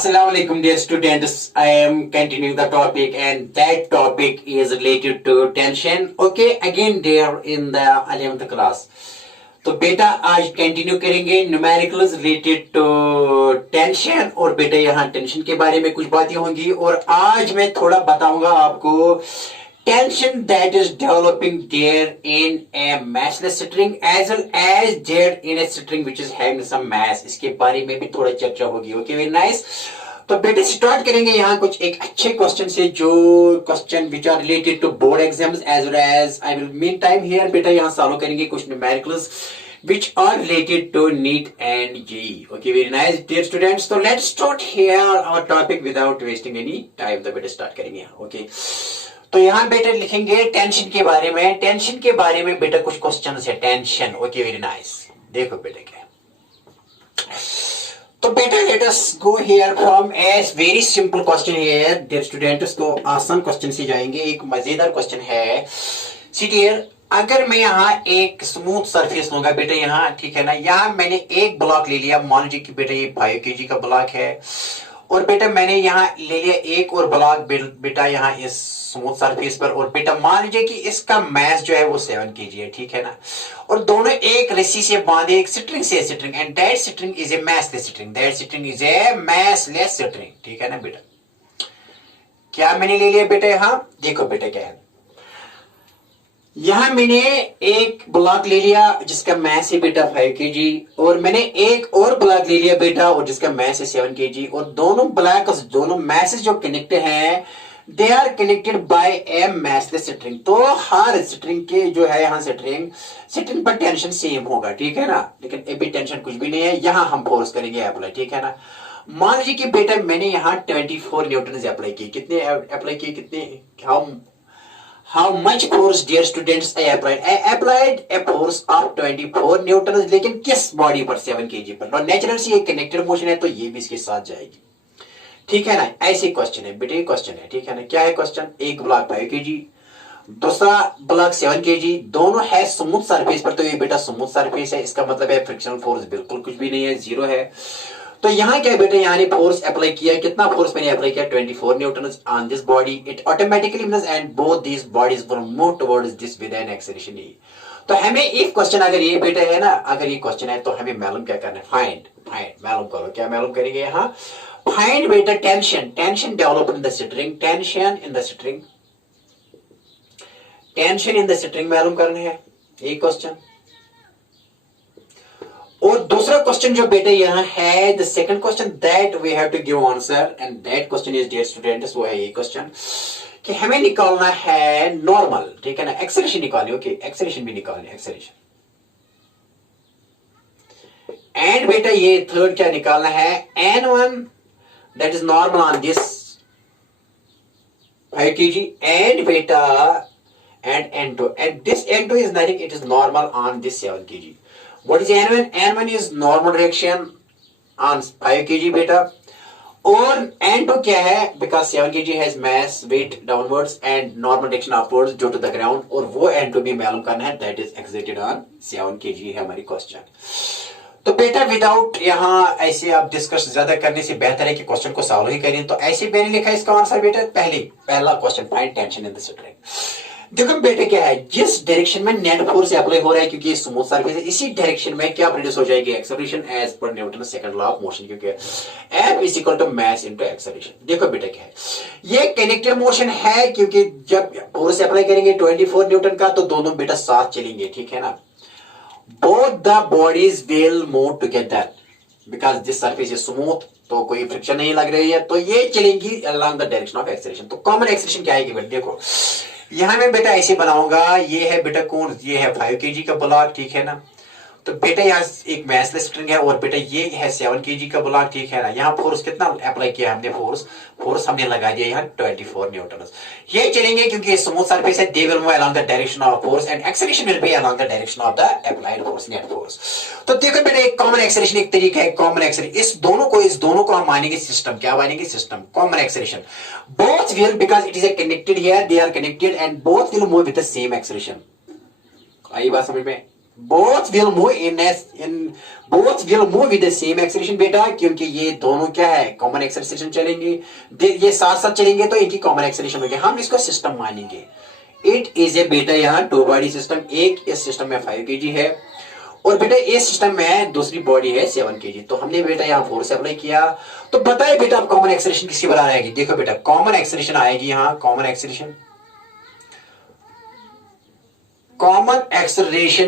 Assalamu alaikum dear students. I am continuing the topic and that topic is related to tension. Okay, again there in the 11th class. तो बेटा आज continue करेंगे numericals related to tension और बेटा यहाँ tension के बारे में कुछ बातें होंगी और आज मैं थोड़ा बताऊंगा आपको tension that is developing there in a massless string as well as there in a string which is having some mass. इसके बारे में भी थोड़ा चर्चा होगी. Okay, very nice. तो बेटे स्टार्ट करेंगे यहाँ कुछ एक अच्छे क्वेश्चन से जो question which are related to board exams as well as I will mean time here. बेटा यहाँ सॉल्व करेंगे कुछ numericals which are related to NEET and JEE. Okay, very nice dear students. So let's start here our topic without wasting any time. तो बेटा start करेंगे यहाँ. Okay, तो यहाँ बेटा लिखेंगे टेंशन के बारे में. टेंशन के बारे में बेटा कुछ क्वेश्चन है. टेंशन. Okay, very nice. देखो बेटा क्या तो बेटा let us go here from as very simple question here dear students. तो आसान क्वेश्चन से जाएंगे. एक मजेदार क्वेश्चन है. सी डियर, अगर मैं यहाँ एक स्मूथ सरफेस लूंगा बेटा यहाँ, ठीक है ना, यहाँ मैंने एक ब्लॉक ले लिया. मान लीजिए कि बेटा ये 5 kg का ब्लॉक है और बेटा मैंने यहाँ ले लिया एक और ब्लॉक बेटा यहाँ इस स्मूथ सरफेस पर और बेटा मान लीजिए कि इसका मास जो है वो 7 kg है, ठीक है ना, और दोनों एक रस्सी से बांधे एक स्ट्रिंग से string and that string is a massless string. That string is a massless string, ठीक है ना बेटा. क्या मैंने ले लिया बेटा यहाँ, देखो बेटा क्या है. यहां मैंने एक ब्लॉक ले लिया जिसका मास है बेटा 5 kg और मैंने एक और ब्लॉक ले लिया बेटा और जिसका मास है 7 kg और दोनों ब्लॉक्स दोनों मासेस जो कनेक्टेड हैं they are connected by a massless string. तो हर स्ट्रिंग के जो है यहाँ स्ट्रिंग पर टेंशन सेम होगा, ठीक है ना, लेकिन अभी टेंशन कुछ भी नहीं है. यहाँ हम फोर्स करेंगे अप्लाई, ठीक है ना. मान लीजिए कि बेटा मैंने यहाँ 24 न्यूटन अप्लाई किए. कितने अप्लाई किए, कितने How much force dear students I applied? I applied a force of 24 newtons, लेकिन किस बॉडी पर 7 kg पर. और नेचुरल से ये कनेक्टेड मोशन है तो ये भी इसके साथ जाएगी, ठीक है ना. ऐसे क्वेश्चन है बेटे, क्वेश्चन है, ठीक है ना. क्या है क्वेश्चन, एक ब्लॉक 5 kg दूसरा ब्लॉक 7 kg दोनों है स्मूथ सरफेस पर. तो ये बेटा स्मूथ सरफेस है, इसका मतलब है फ्रिक्शनल फोर्स बिल्कुल कुछ भी नहीं है, जीरो है. तो यहाँ क्या बेटा, यहाँ ने फोर्स अप्लाई किया. कितना फोर्स मैंने अप्लाई किया, 24 Newton on this body. It automatically means and both this bodies will move towards this with an acceleration. तो हमें इफ क्वेश्चन अगर ये बेटा है ना, अगर ये क्वेश्चन है तो हमें मालूम क्या करना है, फाइंड मालूम करो. क्या मालूम करेंगे यहाँ, फाइंड बेटा tension develop in the string. Tension in the string मालूम करना है, एक क्वेश्चन. और दूसरा क्वेश्चन जो बेटा यहाँ है the second question that we have to give answer and that question is dear students, वो है ये क्वेश्चन कि हमें निकालना है नॉर्मल, ठीक है ना, एक्सेलरेशन निकालिए. ओके, एक्सेलरेशन भी निकालिए, एक्सेलरेशन. एंड बेटा ये थर्ड क्या निकालना है, n1 that is normal on this 5 kg and बेटा and n2 and this n2 is nothing, it is normal on this 7 kg. What is n1? n1 is normal direction on 5 kg बेटा. और n2 क्या है, because 7 kg has mass weight downwards and normal direction upwards due to the ground. और वो n2 भी मालूम करना है, that is exerted on 7 kg है हमारी क्वेश्चन. तो बेटा विदाउट यहाँ ऐसे आप डिस्कस ज्यादा करने से बेहतर है कि क्वेश्चन को सॉल्व ही करें. तो ऐसे मैंने लिखा इसका आंसर बेटा, पहला question find tension in the string. देखो बेटे क्या है, जिस डायरेक्शन में नेट फोर्स अप्लाई हो रहा है क्योंकि ये स्मूथ सरफेस है, इसी डायरेक्शन में क्या प्रोड्यूस हो जाएगी, acceleration as per newton second law of motion, क्योंकि F is equal to mass into acceleration. देखो बेटा क्या है, ये कनेक्टेड मोशन है क्योंकि जब फोर्स अप्लाई करेंगे 24 न्यूटन का तो दोनों बेटा साथ चलेंगे, ठीक है ना. Both the bodies will move together because this surface is smooth, तो कोई फ्रिक्शन नहीं लग रही है, तो ये चलेंगी along the direction of acceleration. तो कॉमन एक्सेलरेशन क्या आएगी बेटा, देखो यहां मैं बेटा ऐसे बनाऊंगा. ये है बेटा कौन, ये है 5 kg का ब्लॉक, ठीक है ना. तो बेटा यहाँ एक मासलेस स्ट्रिंग है और बेटा ये है 7 kg का ब्लॉक, ठीक है ना. यहाँ फोर्स कितना अप्लाई किया हमने, फोर्स हमने लगा दिया यहाँ 24 न्यूटन. ये चलेंगे क्योंकि स्मूथ सरफेस है, they will move along the direction of force and acceleration will be along the direction of the applied force, net force. तो देखो बेटा एक कॉमन एक्सेलरेशन एक तरीका है, कॉमन एक्सेलरेशन. इस दोनों को हम मानेंगे सिस्टम. क्या मानेंगे, system. Common acceleration both will because it is a connected here, they are connected and both will move with the same acceleration. आई बात समझ में, both will move in both will move with the same acceleration बेटा, क्योंकि ये दोनों क्या है, कॉमन एक्सेलरेशन चलेंगे, ये साथ साथ चलेंगे तो इनकी कॉमन एक्सेलरेशन होगी, हम इसको सिस्टम मानेंगे। इट इज ए बेटा यहाँ टू बॉडी सिस्टम, एक इस सिस्टम में 5 kg है और बेटा इस सिस्टम में दूसरी बॉडी है 7 kg। तो हमने बेटा यहाँ फोर्स अप्लाई किया, तो बताइए बेटा अब कॉमन एक्सेलरेशन किसके बराबर आएगी। देखो बेटा कॉमन एक्सेलरेशन आएगी यहाँ, कॉमन एक्सेलरेशन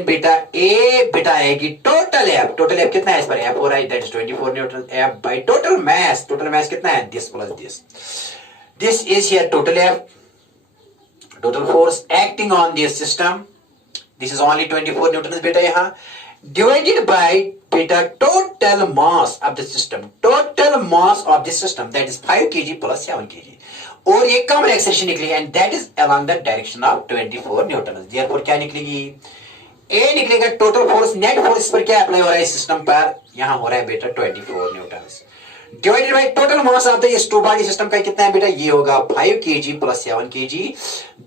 बेटा ए बेटा आएगी टोटल एफ कितना है इस पर, एफ हो रहा है that is 24 Newton, F by total mass कितना है, this plus this is here total F, total force acting on this system, this is only 24 Newton बेटा यहाँ, डिवाइडेड बाय बेटा total mass of the system, that is 5 kg plus 7 kg, और ये common acceleration निकली and that is along the direction of 24 Newton. Therefore क्या निकलेगी, ए निकलेगा total force, net force पर क्या अप्लाई हो रहा है सिस्टम पर, यहां हो रहा है बेटा 24 Newton, divided by total mass of the two body system का कितना है बेटा, ये होगा 5 kg plus 7 kg,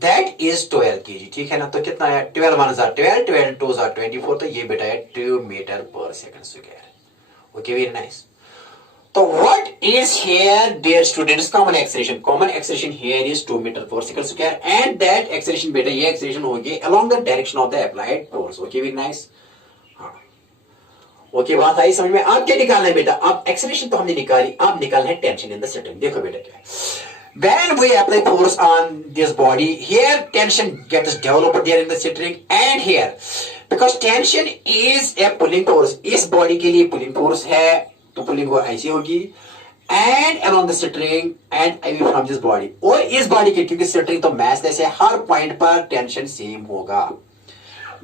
that is 12 kg, ठीक है ना। तो कितना है, 12 1 12, 12 2 24, तो ये बेटा है 2 metre per second square. Okay, very nice. So what is here, dear students? Common acceleration. Common acceleration here is 2 meter per second square, and that acceleration बेटा ये acceleration होगी along the direction of the applied force. Okay, very nice. हाँ. Okay, बात आई समझ में। अब क्या निकालना है बेटा, अब acceleration तो हमने निकाली, अब निकालना है tension in the string। देखो बेटा क्या है, when we apply force on this body, here tension gets developed there in the string, and here because tension is a pulling force, इस body के लिए pulling force है, तो पुलिंग वो ऐसी होगी and along the string and away from this body, और इस बॉडी के क्योंकि स्ट्रिंग तो मैसलेस है, हर पॉइंट पर टेंशन सेम होगा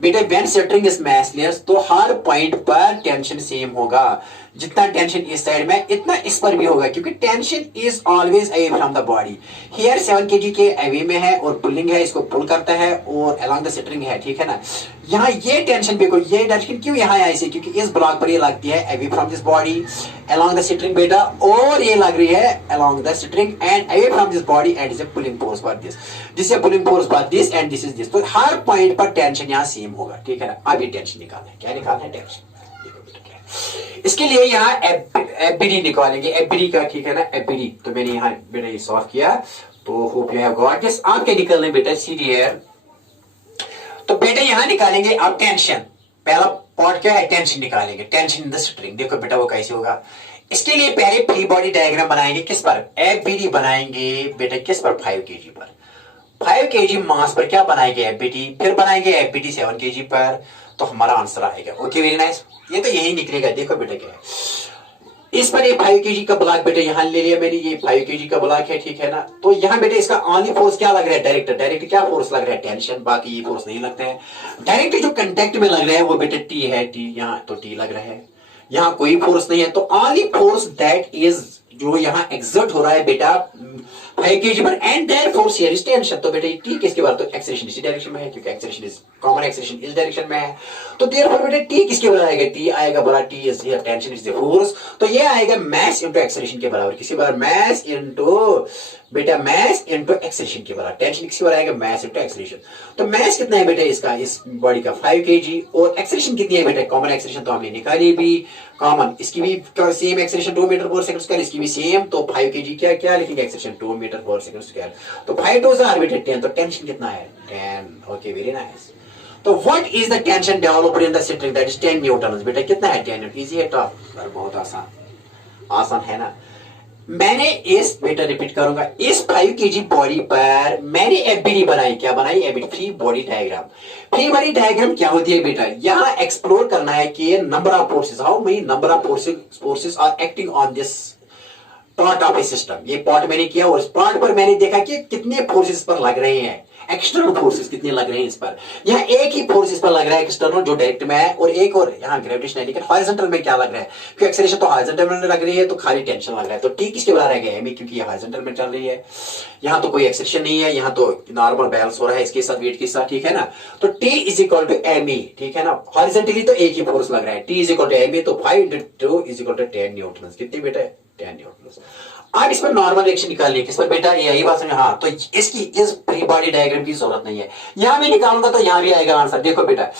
बेटा, व्हेन स्ट्रिंग इज मैसलेस तो हर पॉइंट पर टेंशन सेम होगा, जितना टेंशन इस साइड में इतना इस पर भी होगा, क्योंकि tension is always away from the body. Here 7 kg के अवे में है और पुलिंग है, इसको पुल करता है और अलोंग द स्ट्रिंग है, ठीक है ना। यहाँ ये टेंशन देखो, ये टेंशन क्यों यहाँ है ऐसे, क्योंकि इस ब्लॉक पर ये लगती है away from this body along the string बेटा, और ये लग रही है along the string and away from this body and is a pulling force for this A pulling force for this and this is this. तो हर point पर tension यहाँ same होगा, ठीक है ना। अब ये टेंशन निकालना है, क्या निकालना है, टेंशन। इसके लिए यहाँ एफबीडी निकालेंगे, एफबीडी का, ठीक है ना, एफबीडी। तो मैंने यहाँ बेटा ये सॉल्व किया, तो hope you have got this. आप क्या निकालने बेटा, सीरियर। तो बेटा यहाँ निकालेंगे आप टेंशन, पहला पार्ट क्या है, टेंशन निकालेंगे, टेंशन इन द स्ट्रिंग। देखो बेटा वो कैसे होगा, इसके लिए पहले फ्री बॉडी डायग्राम बनाएंगे, किस पर, एफबीडी बनाएंगे बेटा, किस पर, 5 kg पर, 5 kg मास पर क्या बनाएंगे, एफबीडी, फिर बनाएंगे एफबीडी 7 kg पर, तो हमारा आंसर आएगा। ओके, वेरी नाइस, ये तो यही निकलेगा। देखो बेटा क्या है, इस पर ये 5 kg का ब्लॉक बेटा यहाँ ले लिया मैंने, ये 5 kg का ब्लॉक है, ठीक है ना। तो यहाँ बेटा इसका ओनली फोर्स क्या लग रहा है, डायरेक्ट क्या फोर्स लग रहा है, टेंशन, बाकी ये फोर्स नहीं लगता है। डायरेक्ट जो कंटेक्ट में लग रहा है वो बेटा टी है, टी यहाँ तो टी लग रहा है, यहाँ कोई फोर्स नहीं है। तो ओनली फोर्स दैट इज जो यहाँ एक्सर्ट हो रहा है बेटा 5 kg पर, and that force here is tension. तो बेटा टी किसके बारे, तो एक्सेलरेशन इसी डायरेक्शन में है, क्योंकि एक्सेलरेशन इज कॉमन एक्सेलरेशन इस डायरेक्शन में है। तो देयरफॉर बेटा टी किसके बराबर आएगा, टी आएगा बड़ा, T is here tension is the force, तो ये आएगा मास इनटू एक्सेलरेशन के बराबर, किसके बराबर, मास इनटू बेटा मास इनटू एक्सेलरेशन के बराबर। टेंशन किसके बराबर आएगा, मास इनटू एक्सेलरेशन। तो मास कितना है बेटा इसका, इस बॉडी का 5 kg, और एक्सेलरेशन कितनी है बेटा, कॉमन एक्सेलरेशन तो हमने निकाली भी, कॉमन इसकी भी same acceleration 2 metre per second square, इसकी भी सेम, तो 5 kg क्या क्या लिखेंगे, acceleration 2 metre per second square, तो 5 2 आर बेटा 10, तो टेंशन कितना है, 10। Okay, very nice. तो what is the tension developed in the string, that is 10 newton बेटा, कितना है 10 न्यूटन, इजी है, टफ, बहुत आसान है ना। मैंने इस बेटा रिपीट करूंगा, इस 5 kg बॉडी पर मैंने एफबीडी बनाई, क्या बनाई, FBD, free body diagram. Free body diagram क्या होती है बेटा, यहां एक्सप्लोर करना है कि number of forces, how many number of forces are acting on this part of a system. ये पार्ट मैंने किया और इस पार्ट पर मैंने देखा कि कितने फोर्सेस पर लग रहे हैं, एक्सटर्नल फोर्सेस कितने लग रहे हैं इस पर। यहाँ एक ही फोर्स इस पर लग रहा है एक्सटर्नल जो डायरेक्ट में है, और एक और यहाँ ग्रेविटेशनल, लेकिन हॉरिजॉन्टल में क्या लग रहा है, क्योंकि एक्सेलरेशन तो हॉरिजॉन्टल में लग रही है, तो खाली टेंशन लग रहा है। तो टी किसके बराबर है, एम, क्योंकि ये हॉरिजॉन्टल में चल रही है, यहाँ तो कोई एक्सेलरेशन नहीं है, यहाँ तो नॉर्मल बैलेंस हो रहा है इसके साथ, वेट के साथ, ठीक है ना। तो T is equal to m, ठीक है ना। हॉरिजॉन्टली तो एक ही फोर्स लग रहा है, T is equal to m, तो 5 × 2 = 10 न्यूटन। कितने बेटा, 10 न्यूटन। आप इस पर नॉर्मल रिएक्शन निकालिए, किस पर बेटा, यही बात समझ, हाँ, तो इसकी इस फ्री बॉडी डायग्राम की जरूरत नहीं है, यहां भी निकालूंगा तो यहां भी आएगा आंसर। देखो बेटा,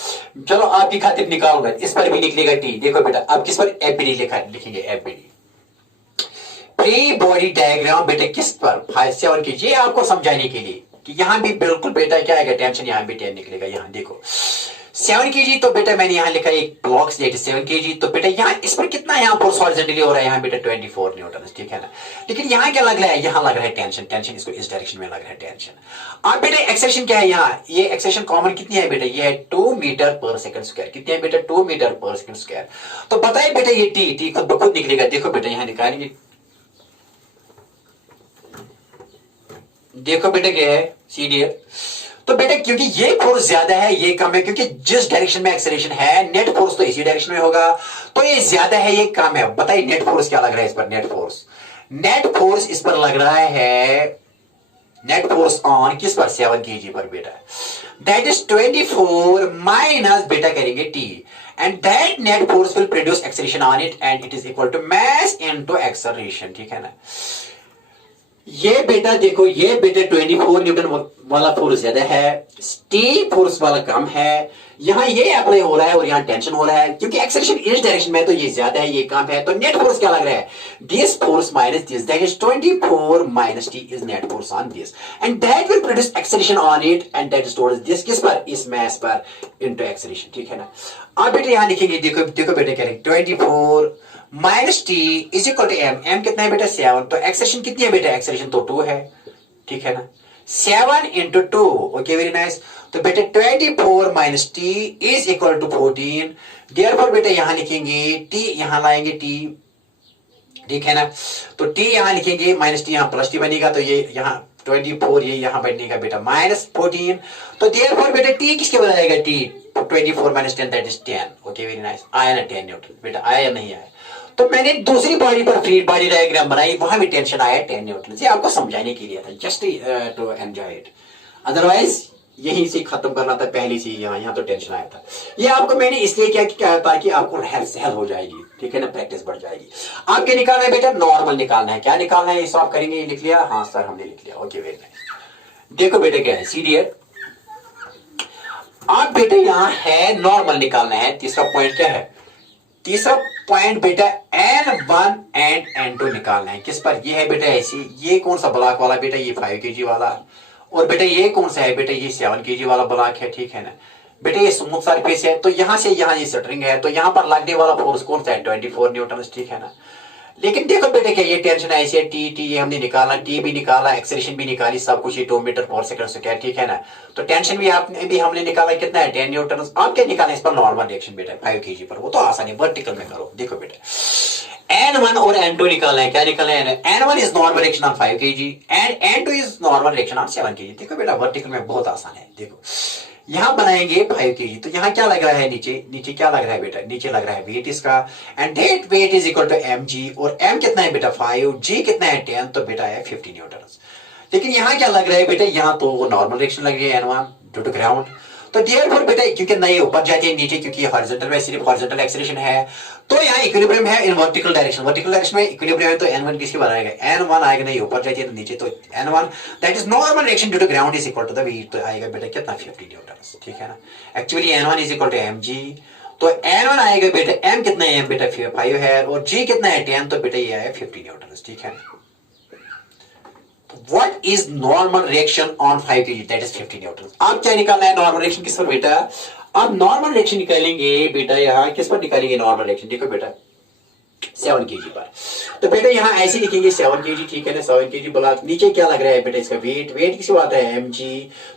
चलो आपकी खातिर निकालूंगा, इस पर भी निकलेगा टी। देखो बेटा, अब किस पर, एफबीडी लिखेंगे, एफबीडी फ्री बॉडी डायग्राम बेटा किस पर, 5-7 की, ये आपको समझाने के लिए कि यहां भी बिल्कुल बेटा क्या आएगा, टेंशन, यहां भी 10 निकलेगा। यहां देखो 7 kg, तो बेटा मैंने यहां लिखा एक ब्लॉक स्लेट 7 kg, तो बेटा यहां इस पर कितना यहां फोर्स हॉरिजॉन्टली हो रहा है, यहां बेटा 24 न्यूटन, ठीक है ना। लेकिन यहां क्या लग रहा है, यहां लग रहा है टेंशन, टेंशन इसको इस डायरेक्शन में लग रहा है टेंशन। अब बेटा एक्सेलेरेशन क्या है, यहाँ ये एक्सेलेरेशन कॉमन कितनी है बेटा, ये है 2 मीटर पर सेकंड स्क्वायर, कितनी है बेटा, 2 मीटर पर सेकंड स्क्वायर। तो बताइए बेटा ये टी, टी खुद ब खुद निकलेगा। देखो बेटा यहां निकालेंगे, देखो बेटा क्या है, सी तो बेटा क्योंकि ये फोर्स ज्यादा है ये कम है, क्योंकि जिस डायरेक्शन में एक्सेलरेशन है नेट फोर्स तो इसी डायरेक्शन में होगा, तो ये ज्यादा है ये कम है। बताइए नेट फोर्स क्या लग रहा है इस पर, नेट फोर्स इस पर लग रहा है, नेट फोर्स ऑन किस पर, 7 kg पर बेटा, दैट इज 24 माइनस बेटा करेंगे T, and that net force will produce acceleration on it, and it is equal to mass into acceleration, ठीक है ना। ये बेटा देखो, ये बेटा 24 न्यूटन वाला फोर्स ज्यादा है, टी फोर्स वाला कम है, यहां ये अप्लाई हो रहा है और यहां टेंशन हो रहा है, क्योंकि एक्सेलरेशन इस डायरेक्शन में तो ये ज्यादा है ये कम है, तो नेट फोर्स क्या लग रहा है, this force minus this, that is 24 minus T is net force on this, and that will produce acceleration on it, and that is towards this, किस पर, इस मास पर इनटू एक्सेलरेशन, ठीक है ना। अब बेटा यहां लिखेंगे, देखो देखो बेटा क्या लिखेंगे, 24 minus T is equal to m, m कितना है बेटा 7, तो एक्सेलरेशन कितनी है बेटा, एक्सेलरेशन तो 2 है, ठीक है ना, 7 इंटू 2, ओके वेरी नाइस। तो बेटा 24 minus T is equal to 14, therefore बेटा यहां लिखेंगे टी, यहां लाएंगे टी, ठीक है ना, तो टी यहां लिखेंगे, माइनस टी यहां प्लस टी बनेगा, तो ये यहां 24 ये यहां बनेगा बेटा माइनस 14, तो देयरफॉर बेटा टी किसके बराबर आएगा, T 24 minus 10 that is 10, okay very nice. आया ना 10 न्यूटन बेटा, आया या नहीं आया। तो मैंने दूसरी बॉडी पर फ्री बॉडी डायग्राम बनाई, वहां भी टेंशन आया 10 न्यूटन से, आपको समझाने के लिए था, just to enjoy it, otherwise यहीं से खत्म करना था पहले से, यहाँ तो टेंशन आया था। ये आपको मैंने इसलिए क्या ताकि आपको सहल हो जाएगी, ठीक है ना, प्रैक्टिस बढ़ जाएगी। आपके निकालना है बेटा, नॉर्मल निकालना है, क्या निकालना है ये सॉल्व करेंगे, ये लिख लिया, हाँ सर हमने लिख लिया, ओके वेरी नाइस। देखो बेटा क्या है, सी डियर, आप बेटा यहां है नॉर्मल निकालना है, तीसरा पॉइंट क्या है, तीसरा पॉइंट बेटा N1 एंड N2 निकालना है, किस पर, ये है बेटा ऐसे, ये कौन सा ब्लॉक वाला बेटा, ये 5 kg वाला, और बेटा ये कौन सा है बेटा, ये 7 kg वाला ब्लॉक है, ठीक है ना बेटा, ये स्मूथ सरफेस है, तो यहां से यहां ये स्ट्रिंग है, तो यहां पर लगने वाला फोर्स कौन सा है, 24 न्यूटन, ठीक है ना। लेकिन देखो बेटा क्या, ये टेंशन ऐसी है, टी टी ये हमने निकाला, टी भी निकाला, एक्सेलरेशन भी निकाली, सब कुछ ये 2 मीटर पर सेकंड स्क्वायर, ठीक है ना। तो टेंशन भी आपने भी हमने निकाला, कितना है 10 न्यूटन। आप क्या निकालें इस पर, नॉर्मल रिएक्शन बेटा 5 kg पर, वो तो आसान है, वर्टिकल में करो। देखो बेटा N1 और N2 निकालना है, क्या निकालना है, N1 is normal reaction on 5 kg and N2 is normal reaction on 7 kg। देखो बेटा वर्टिकल में बहुत आसान है। देखो यहां बनाएंगे 5 kg, तो यहां क्या लग रहा है, नीचे नीचे क्या लग रहा है बेटा, नीचे लग रहा है वेट इसका, and that weight is equal to mg, और m कितना है बेटा 5, g कितना है 10, तो बेटा है 50 न्यूटन। लेकिन यहां क्या लग रहा है बेटा, यहां तो वो नॉर्मल रिएक्शन लग रही है N1 ड्यू टू ग्राउंड, तो देयरफॉर बेटा क्योंकि नए ऊपर जाती है नीचे, क्योंकि हॉरिजॉन्टल में सिर्फ हॉरिजॉन्टल एक्सेलरेशन है, तो यहाँ इक्विलिब्रियम है in vertical direction, vertical direction में इक्विलिब्रियम है, तो N1 किसके बराबर आएगा, N1 आएगा, नहीं ऊपर जाती है तो नीचे, तो N1 that is normal reaction due to ground is equal to the weight, तो आएगा बेटा कितना 50 न्यूटन, ठीक है ना। Actually N1 is equal to mg, तो N1 आएगा बेटा, m कितना है, m बेटा 5 है, और g कितना है 10, तो बेटा ये आया 50 न्यूटन, ठीक है। What is normal reaction on 5 kg? That is 50 Newton. अब क्या निकालना है नॉर्मल रिएक्शन किस पर बेटा, अब नॉर्मल रिएक्शन निकालेंगे बेटा, यहाँ किस पर निकालेंगे नॉर्मल रिएक्शन, देखो बेटा 7 kg पर, तो बेटा यहाँ ऐसे लिखेंगे 7 kg, ठीक है ना, 7 kg ब्लॉक, नीचे क्या लग रहा है बेटा इसका वेट, वेट किसके बाद है mg,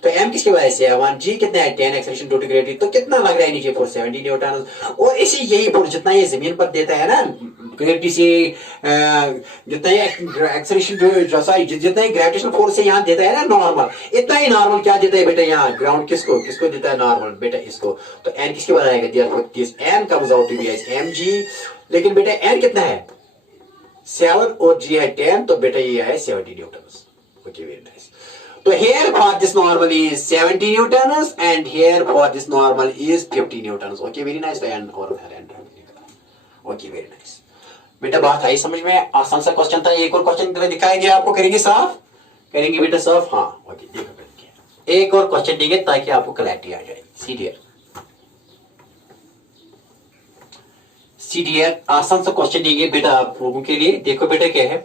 तो m किसके बाद है 7, g कितना है 10, एक्सेलरेशन ड्यू टू ग्रेविटी, तो कितना लग रहा है नीचे फोर्स 70 न्यूटन, और इसी यही फोर्स जितना ये जमीन पर देता है ना ग्रेविटी से, जितना ये एक्सेलरेशन जितना ही ग्रेविटेशनल फोर्स से यहाँ देता है ना नॉर्मल, इतना ही नॉर्मल क्या देता है बेटा यहाँ ग्राउंड किसको किसको देता है नॉर्मल बेटा इसको, तो n किसके बाद आएगा, therefore this n comes out to be as mg, लेकिन बेटा n कितना है 7 और g है 10, तो बेटा ये है 70 न्यूटन, ओके वेरी नाइस। तो here for this normal is 70 newtons and here for this normal is 50 newtons, okay very nice, and or and okay very nice। बेटा बात आई समझ में? आसान सा क्वेश्चन था। एक और क्वेश्चन दिखाएंगे आपको, करेंगे साफ, करेंगे बेटा साफ। हाँ ओके, देखो बेटा एक और क्वेश्चन देंगे ताकि आपको क्लैरिटी आ जाए। सीडीआर आसान सा क्वेश्चन देंगे बेटा आप लोगों के लिए। देखो बेटा क्या है,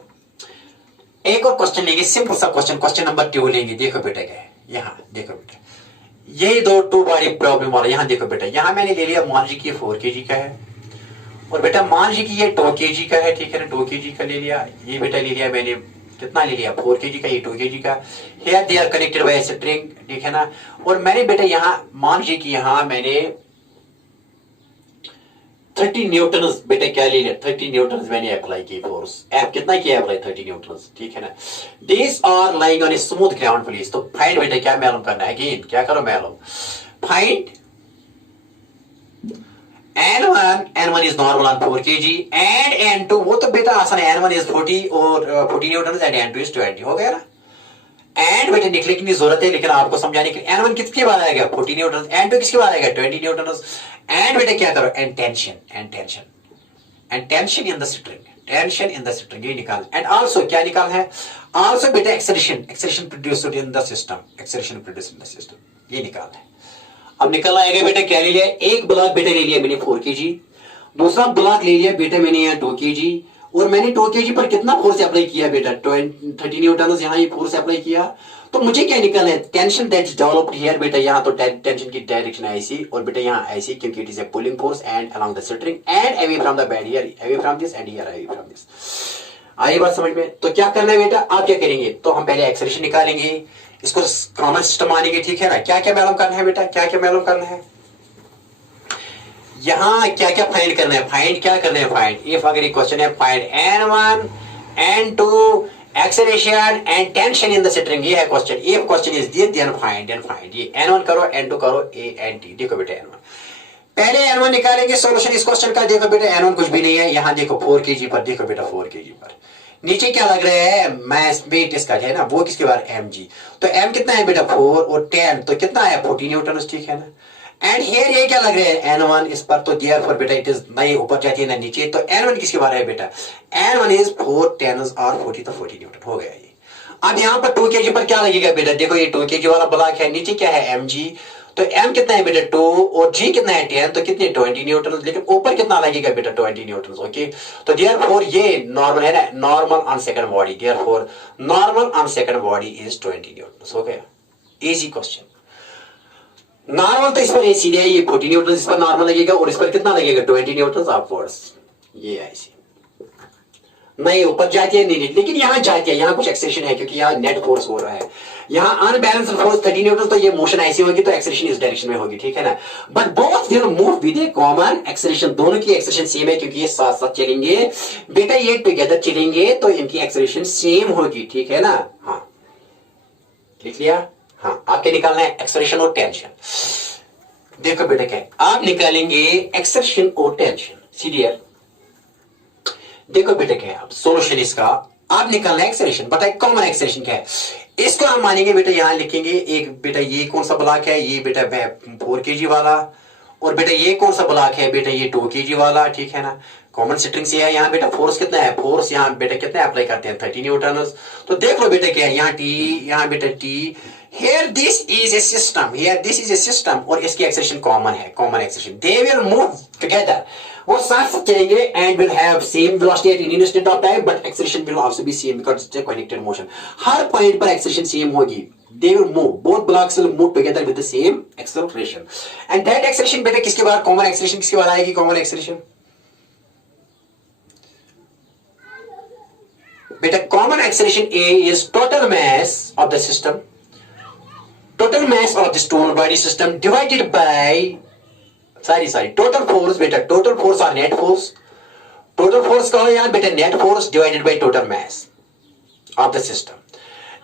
एक और क्वेश्चन लेंगे, सिंपल सा क्वेश्चन, क्वेश्चन नंबर 2 लेंगे। देखो बेटा क्या है, यहाँ देखो बेटा ये दो टू बॉडी प्रॉब्लम वाला। यहाँ देखो बेटा, यहाँ मैंने ले लिया, मान लीजिए 4 kg का है, और बेटा मान लीजिए कि ये 2 kg का है, ठीक है ना, 2 kg का ले लिया। ये बेटा ले लिया मैंने, कितना ले लिया, 4 kg का, ये 2 kg का। Here they are connected by string, ठीक है ना। और मैंने बेटा यहाँ मान लीजिए कि यहाँ मैंने 30 न्यूटन बेटा क्या ले लिया, 30 न्यूटन मैंने अप्लाई की फोर्स। एफ कितना किया अप्लाई, 30 न्यूटन, ठीक है ना। This are lying on a smooth ground please. तो फाइंड बेटा क्या मालूम करना है, अगेन क्या करो मालूम, find N1 is normal on 4 kg and N2, वो तो बेटा आसान है, N1 is 40 और 40 न्यूटन एंड N2 is 20, हो गया ना। एंड बेटा लिखने की जरूरत है, लेकिन आपको समझाने के लिए N1 किसके बाद आएगा, 40 न्यूटन, N2 किसके बाद आएगा, 20 न्यूटन। एंड बेटा क्या करो, and tension in the string, tension in the string, ये निकाल। एंड आल्सो क्या निकाल है, आल्सो बेटा acceleration produced in the system, acceleration produced in the system, ये निकाल है। अब निकल आएगा बेटा क्या ले लिया, एक ब्लॉक बेटा ले लिया मैंने 4 kg, दूसरा ब्लॉक ले लिया बेटा मैंने यहाँ 2 kg, और मैंने 2 kg पर कितना फोर्स अप्लाई किया बेटा, 30 न्यूटन यहाँ ये फोर्स अप्लाई किया। तो मुझे क्या निकलना है, tension that is developed here बेटा, यहाँ तो टेंशन की डायरेक्शन ऐसी, और बेटा यहाँ ऐसी, क्योंकि it is a pulling force and along the string and away from the bed, here away from this and here away from this. आई बात समझ में? तो क्या करना है बेटा, आप क्या करेंगे, तो हम पहले एक्सेलरेशन निकालेंगे, इसको कॉमन सिस्टम मानेंगे, ठीक है ना। क्या क्या मालूम करना है बेटा, क्या क्या मालूम करना है, यहाँ क्या क्या फाइंड करना है, फाइंड क्या करना है, फाइंड इफ अगर ये क्वेश्चन है, find N1 N2 acceleration and tension in the string, ये है question. If question is this then find ये N1 करो, N2 करो, A and T। देखो बेटा N1, पहले N1 निकालेंगे सॉल्यूशन इस क्वेश्चन का। देखो बेटा N1 कुछ भी नहीं है, यहाँ देखो 4 kg पर, देखो बेटा 4 kg पर नीचे क्या लग रहा है, मैस वेट इसका है ना, वो किसके बाद mg, तो m कितना है बेटा 4 और 10 तो कितना है 40 न्यूटन, ठीक है ना। एंड हियर ये क्या लग रहा है N1 इस पर, तो देयरफॉर बेटा इट इज ना, ये ऊपर जाती है ना नीचे, तो N1 किसके बारे है बेटा, N1 इज 4 10 और 40, तो 40 न्यूटन हो गया ये। अब यहाँ पर 2 kg पर क्या लगेगा बेटा, देखो ये 2 kg वाला ब्लॉक है, नीचे क्या है mg, तो m कितना है बेटा 2 और g कितना है 10, तो कितने 20 न्यूटन, लेकिन ऊपर कितना लगेगा बेटा 20 न्यूटन, ओके। तो देयरफॉर ये नॉर्मल है ना, normal on second body, therefore normal on second body is 20 Newton, हो गया, इजी क्वेश्चन। नॉर्मल तो इस पर सीधे है, ये 40 न्यूटन इस पर नॉर्मल लगेगा, और इस पर कितना लगेगा 20 न्यूटन अपवर्ड्स, ये ऐसे नहीं ऊपर जाती है नहीं, लेकिन यहाँ जाती है, यहाँ कुछ एक्सेलेरेशन है क्योंकि यहाँ नेट फोर्स हो रहा है, यहाँ अनबैलेंस्ड फोर्स 30 न्यूटन, तो ये मोशन ऐसी होगी तो एक्सेलेरेशन इस डायरेक्शन में होगी, ठीक है ना। But both will move with A common acceleration, दोनों की एक्सेलेरेशन सेम है क्योंकि ये साथ साथ चलेंगे बेटा, ये टुगेदर चलेंगे तो इनकी एक्सेलेरेशन सेम होगी, ठीक है ना। हाँ लिख लिया, हाँ आपके निकालना है एक्सेलेरेशन और टेंशन। देखो बेटा क्या है, आप निकालेंगे एक्सेलेरेशन और टेंशन, सीधे देखो बेटा क्या है, अब सॉल्यूशन इसका आप निकालना है एक्सेलेरेशन, बताइए कॉमन एक्सेलेरेशन क्या है। इसको हम मानेंगे बेटा, यहां लिखेंगे एक बेटा, ये कौन सा ब्लॉक है, ये बेटा 4 kg वाला, और बेटा ये कौन सा ब्लॉक है बेटा, ये 2 kg वाला, ठीक है ना। कॉमन स्ट्रिंग से है, यहाँ बेटा फोर्स कितना है, फोर्स यहाँ बेटा कितना अप्लाई करते हैं 30 न्यूटन। तो देख लो बेटा क्या है, यहाँ टी, यहाँ बेटा T, here this is a system, here this is a system, और इसकी एक्सेलेरेशन कॉमन है, common acceleration, they will move together, वो साथ साथ चलेंगे and will have same velocity at any instant of time, but acceleration will also be same because it's a connected motion। Her point पर acceleration same होगी, they will move, both blocks will move together with the same acceleration, and that acceleration बेटा किसके बाद, common acceleration किसके बाद आएगी, common acceleration बेटा, common acceleration A is total mass of the system, total mass of this total body system divided by total force बेटा, total force or net force, total force कहो यार बेटा, net force divided by total mass of the system,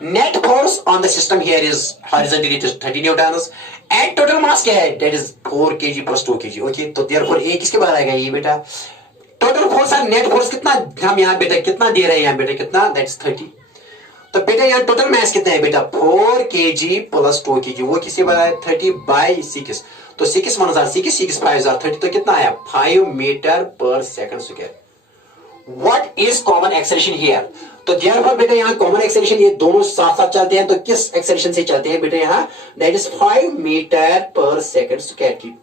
net force on the system here is horizontally 30 newtons and total mass क्या है, that is 4 kg plus 2 kg, okay। तो therefore A किसके बाद आएगा, ये बेटा टोटल फोर्स और net force कितना हम यहाँ बेटा कितना दे रहे हैं, यहाँ बेटा कितना, दैट्स 30। तो बेटा यहाँ टोटल मास कितना है बेटा 4 kg प्लस 2 kg, वो किससे बना है 30 बाई 6, तो 6 1000 6 6 5030, तो कितना आया 5 metre per second square, what is common acceleration here? तो देयरफॉर बेटा यहाँ कॉमन एक्सेलरेशन, ये दोनों साथ साथ चलते हैं, तो किस एक्सेलरेशन से चलते हैं बेटा यहाँ? That is 5 metre per second square की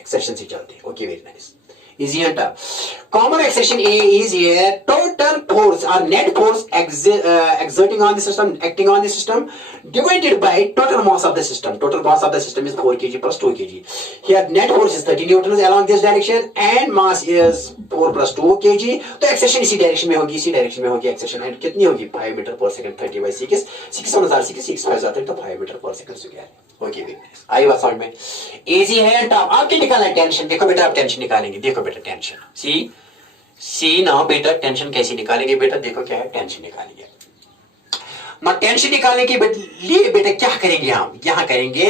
एक्सेलरेशन से चलते हैं. Okay, very nice, easy and tough. Common expression A is here total force or net force exerting on the system, acting on the system, divided by total mass of the system. Total mass of the system is 4 kg plus 2 kg. Here net force is 30 newtons along this direction and mass is 4 plus 2 kg. तो accession इसी direction में होगी, इसी direction में होगी accession. And कितनी होगी? 5 metre per second. 30 by 6 6 5 जाते हैं तो 5 metre per second square. Okay, आई बात समझ में? इजी है टफ. आपके निकालना टेंशन. देखो बेटा, आप टेंशन निकालेंगे. देखो बेटा टेंशन, सी ना बेटा, टेंशन कैसे निकालेंगे बेटा? देखो क्या है, टेंशन निकालेंगे ना. टेंशन निकालने के लिए बेटा क्या करेंगे हम? यहां करेंगे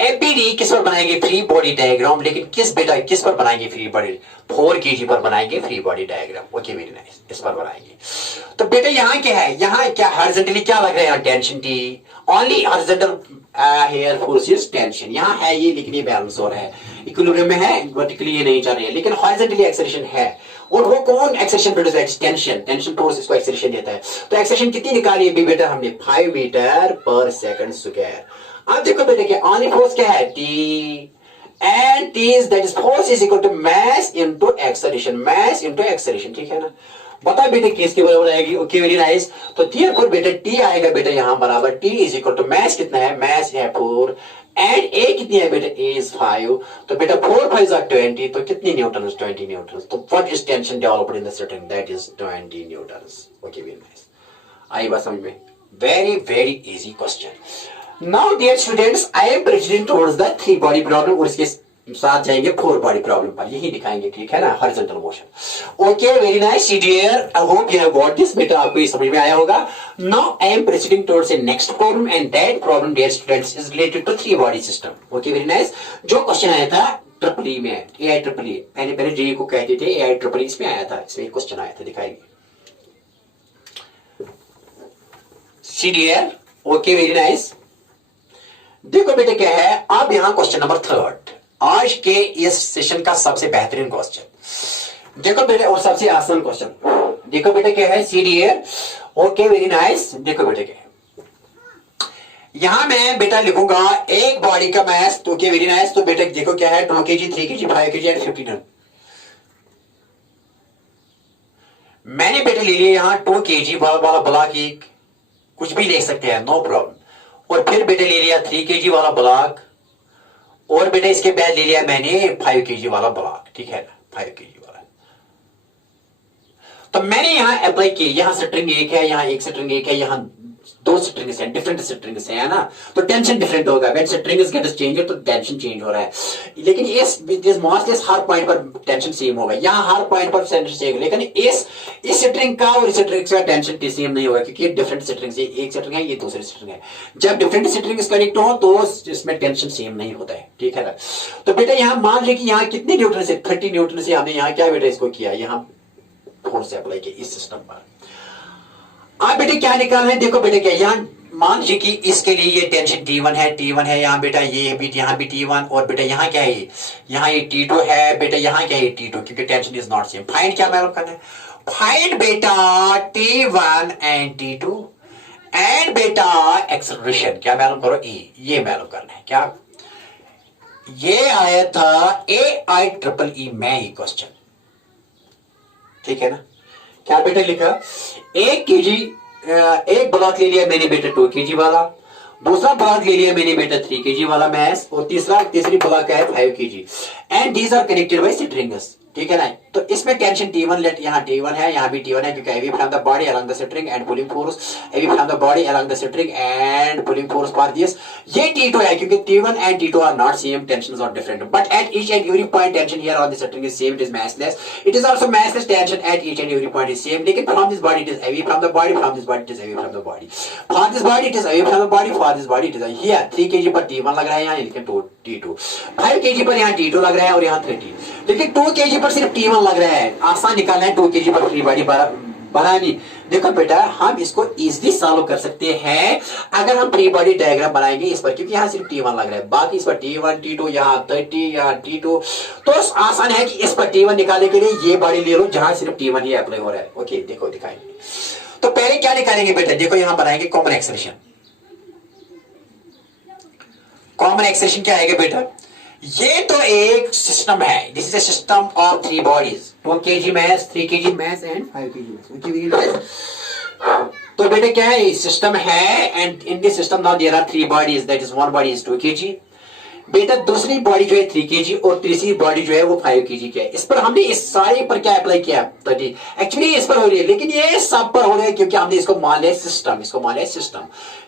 एपीडी. किस पर बनाएंगे? Free body diagram. लेकिन किस बेटा, किस पर बनाएंगे फ्री बॉडी? 4 kg पर बनाएंगे free body diagram. Okay, very nice, इस पर बनाएंगे. तो बेटा यहाँ क्या है? यहाँ क्या हॉरिजॉन्टली क्या लग रहा है? Tension T. Only horizontal here force is tension. यहाँ है ये, लेकिन ये बैलेंस हो रहा है, इक्विलिब्रियम में है. वर्टिकली ये नहीं चल रही है, लेकिन हॉरिजॉन्टली एक्सेलरेशन है. और वो कौन एक्सेलरेशन प्रोड्यूस है? टेंशन. टेंशन फोर्स इसको एक्सेलरेशन देता है. तो एक्सेलरेशन कितनी निकाली है बेटा हमने? 5 मीटर पर सेकंड स्क्वायर. अब देखो बेटा क्या ओनली फोर्स क्या है? T. And T is that is force is equal to mass into acceleration. Mass into acceleration, ठीक है ना? बता बेटे किसके बराबर आएगी? Okay, very nice. तो देयरफॉर बेटा टी आएगा बेटा यहाँ बराबर. T is equal to mass कितना है? मास है 4 एंड ए कितनी है बेटा? A is 5. तो बेटा 4 5 are 20. तो कितनी न्यूटन? 20 न्यूटन. तो what is tension developed in the string? That is 20 newton. Okay, very nice. आई बात समझ में? Very very easy question. Now dear students, I am proceeding towards the 3 body problem और इसके साथ जाएंगे 4 बॉडी प्रॉब्लम पर. यही दिखाएंगे, ठीक है ना? Horizontal motion. Okay, very nice dear. I hope you have got this. बेटा आपको ये समझ में आया होगा. Now I am proceeding towards the next problem and that problem dear students is related to 3 body system. Okay, very nice. जो question आया था ट्रिपल ई में, एआई ट्रिपल ई. पहले जे को कहते थे, एआई ट्रिपल ई इसमें आया था. इसमें क्वेश्चन आया था, दिखाएंगे. सी डियर. Okay, very nice. देखो बेटे क्या है, अब यहां क्वेश्चन नंबर 3 आज के इस सेशन का सबसे बेहतरीन क्वेश्चन. देखो बेटे, और सबसे आसान क्वेश्चन. देखो बेटे क्या है, सी डियर. Okay, very nice. देखो बेटे क्या है, यहां मैं बेटा लिखूंगा एक बॉडी का मास. तो ओके, वेरी नाइस. तो बेटे देखो क्या है, 2 kg 3 kg 5 kg एंड 15. मैंने बेटे ले लिया यहां 2 kg वाला ब्लॉक. एक कुछ भी ले सकते हैं, नो प्रॉब्लम. और फिर बेटे ले लिया 3 kg वाला ब्लॉक. और बेटे इसके बाद ले लिया मैंने 5 kg वाला ब्लॉक, ठीक है ना? 5 kg वाला. तो मैंने यहां अप्लाई किया. यहां स्ट्रिंग एक है, यहां एक स्ट्रिंग एक है, यहां 2 स्ट्रिंग्स हैं, डिफरेंट स्ट्रिंग्स हैं, है ना? तो टेंशन डिफरेंट होगा. व्हेन स्ट्रिंग्स गेट चेंज तो टेंशन चेंज हो रहा है. लेकिन इस मॉसलेस हर पॉइंट पर टेंशन सेम होगा. यहां हर पॉइंट पर टेंशन सेम, लेकिन इस स्ट्रिंग का और इस स्ट्रिंग का टेंशन सेम नहीं होगा, क्योंकि डिफरेंट स्ट्रिंग्स है. एक स्ट्रिंग है, ये दूसरी स्ट्रिंग है. जब डिफरेंट स्ट्रिंग्स कनेक्ट हो तो इसमें टेंशन सेम नहीं होता है, ठीक है ना? तो बेटा यहां मान लीजिए कि यहां कितने न्यूटन से? 30 न्यूटन से हमने यहां क्या बेटा इसको किया, यहां फोर्स अप्लाई किया इस सिस्टम पर. आप बेटे क्या निकालना है? देखो बेटे क्या, यहां मान लीजिए कि इसके लिए ये टेंशन T1 है, T1 है यहाँ बेटा, ये भी यहाँ भी T1. और बेटा यहाँ क्या है? यहाँ ये T2 है बेटा, यहाँ क्या है? T2, क्योंकि tension is not same. Find क्या मालूम करना है? फाइंड बेटा T1 एंड T2 एंड बेटा एक्सेलरेशन क्या मालूम करो? E. ये मालूम करना है. क्या ये आया था AIEEE में ही क्वेश्चन, ठीक है ना? क्या बेटा लिखा? 1 kg एक ब्लॉक ले लिया मैंने बेटा 2 kg वाला. दूसरा ब्लॉक ले लिया मैंने बेटा 3 kg वाला मास. और तीसरी ब्लॉक है 5 kg. And these are connected by strings, ठीक है ना? तो इसमें टेंशन T1 लेट, यहाँ T1 है, यहाँ भी T1 है, क्योंकि heavy from the body along the string and pulling force, heavy from the body along the string and pulling force for this. ये T2 है, क्योंकि T1 and T2 are not same, tensions are different. But at each and every point tension here on the string is same, it is massless. It is also massless tension at each and every point is same. लेकिन from this body it is heavy from the body, from this body it is heavy from the body. For this body it is heavy from the body, for this body it is here 3 kg पर T1 लग रहा है, यहाँ लेकिन T2. 5 kg पर यहाँ T2 लग रहा है और यहाँ 30. लेकिन 2 kg पर सिर्फ T1 लग रहा है. आसान निकालना है 2 kg पर फ्री बॉडी बनानी। देखो बेटा हम इसको इजीली सॉल्व कर सकते हैं अगर हम फ्री बॉडी डायग्राम बनाएंगे इस पर, क्योंकि यहाँ सिर्फ T1 लग रहा है, बाकी इस पर T1 T2 यहाँ 30 यहाँ T2, तो आसान है कि इस पर T1 निकालने के लिए ये बॉडी ले लो जहां सिर्फ T1 ही अप्लाई हो रहा है। ओके देखो दिखाएंगे, तो पहले क्या निकालेंगे बेटा, देखो यहां बनाएंगे कॉमन एक्सप्रेशन। कॉमन एक्सप्रेशन क्या आएगा बेटा, ये तो एक सिस्टम है, this is a system of 3 bodies, 2 kg mass, 3 kg mass and 5 kg mass। तो बेटा क्या है, सिस्टम है and in this system now there are 3 bodies, that is 1 body is 2 kg बेटा, दूसरी बॉडी जो है 3 kg और तीसरी बॉडी जो है वो 5 kg की है। इस पर हमने इस सारे पर क्या अप्लाई किया, 30 एक्चुअली इस पर हो रही है, लेकिन ये सब पर हो रहा है क्योंकि हमने इसको मान लिया सिस्टम, इसको मान लिया system.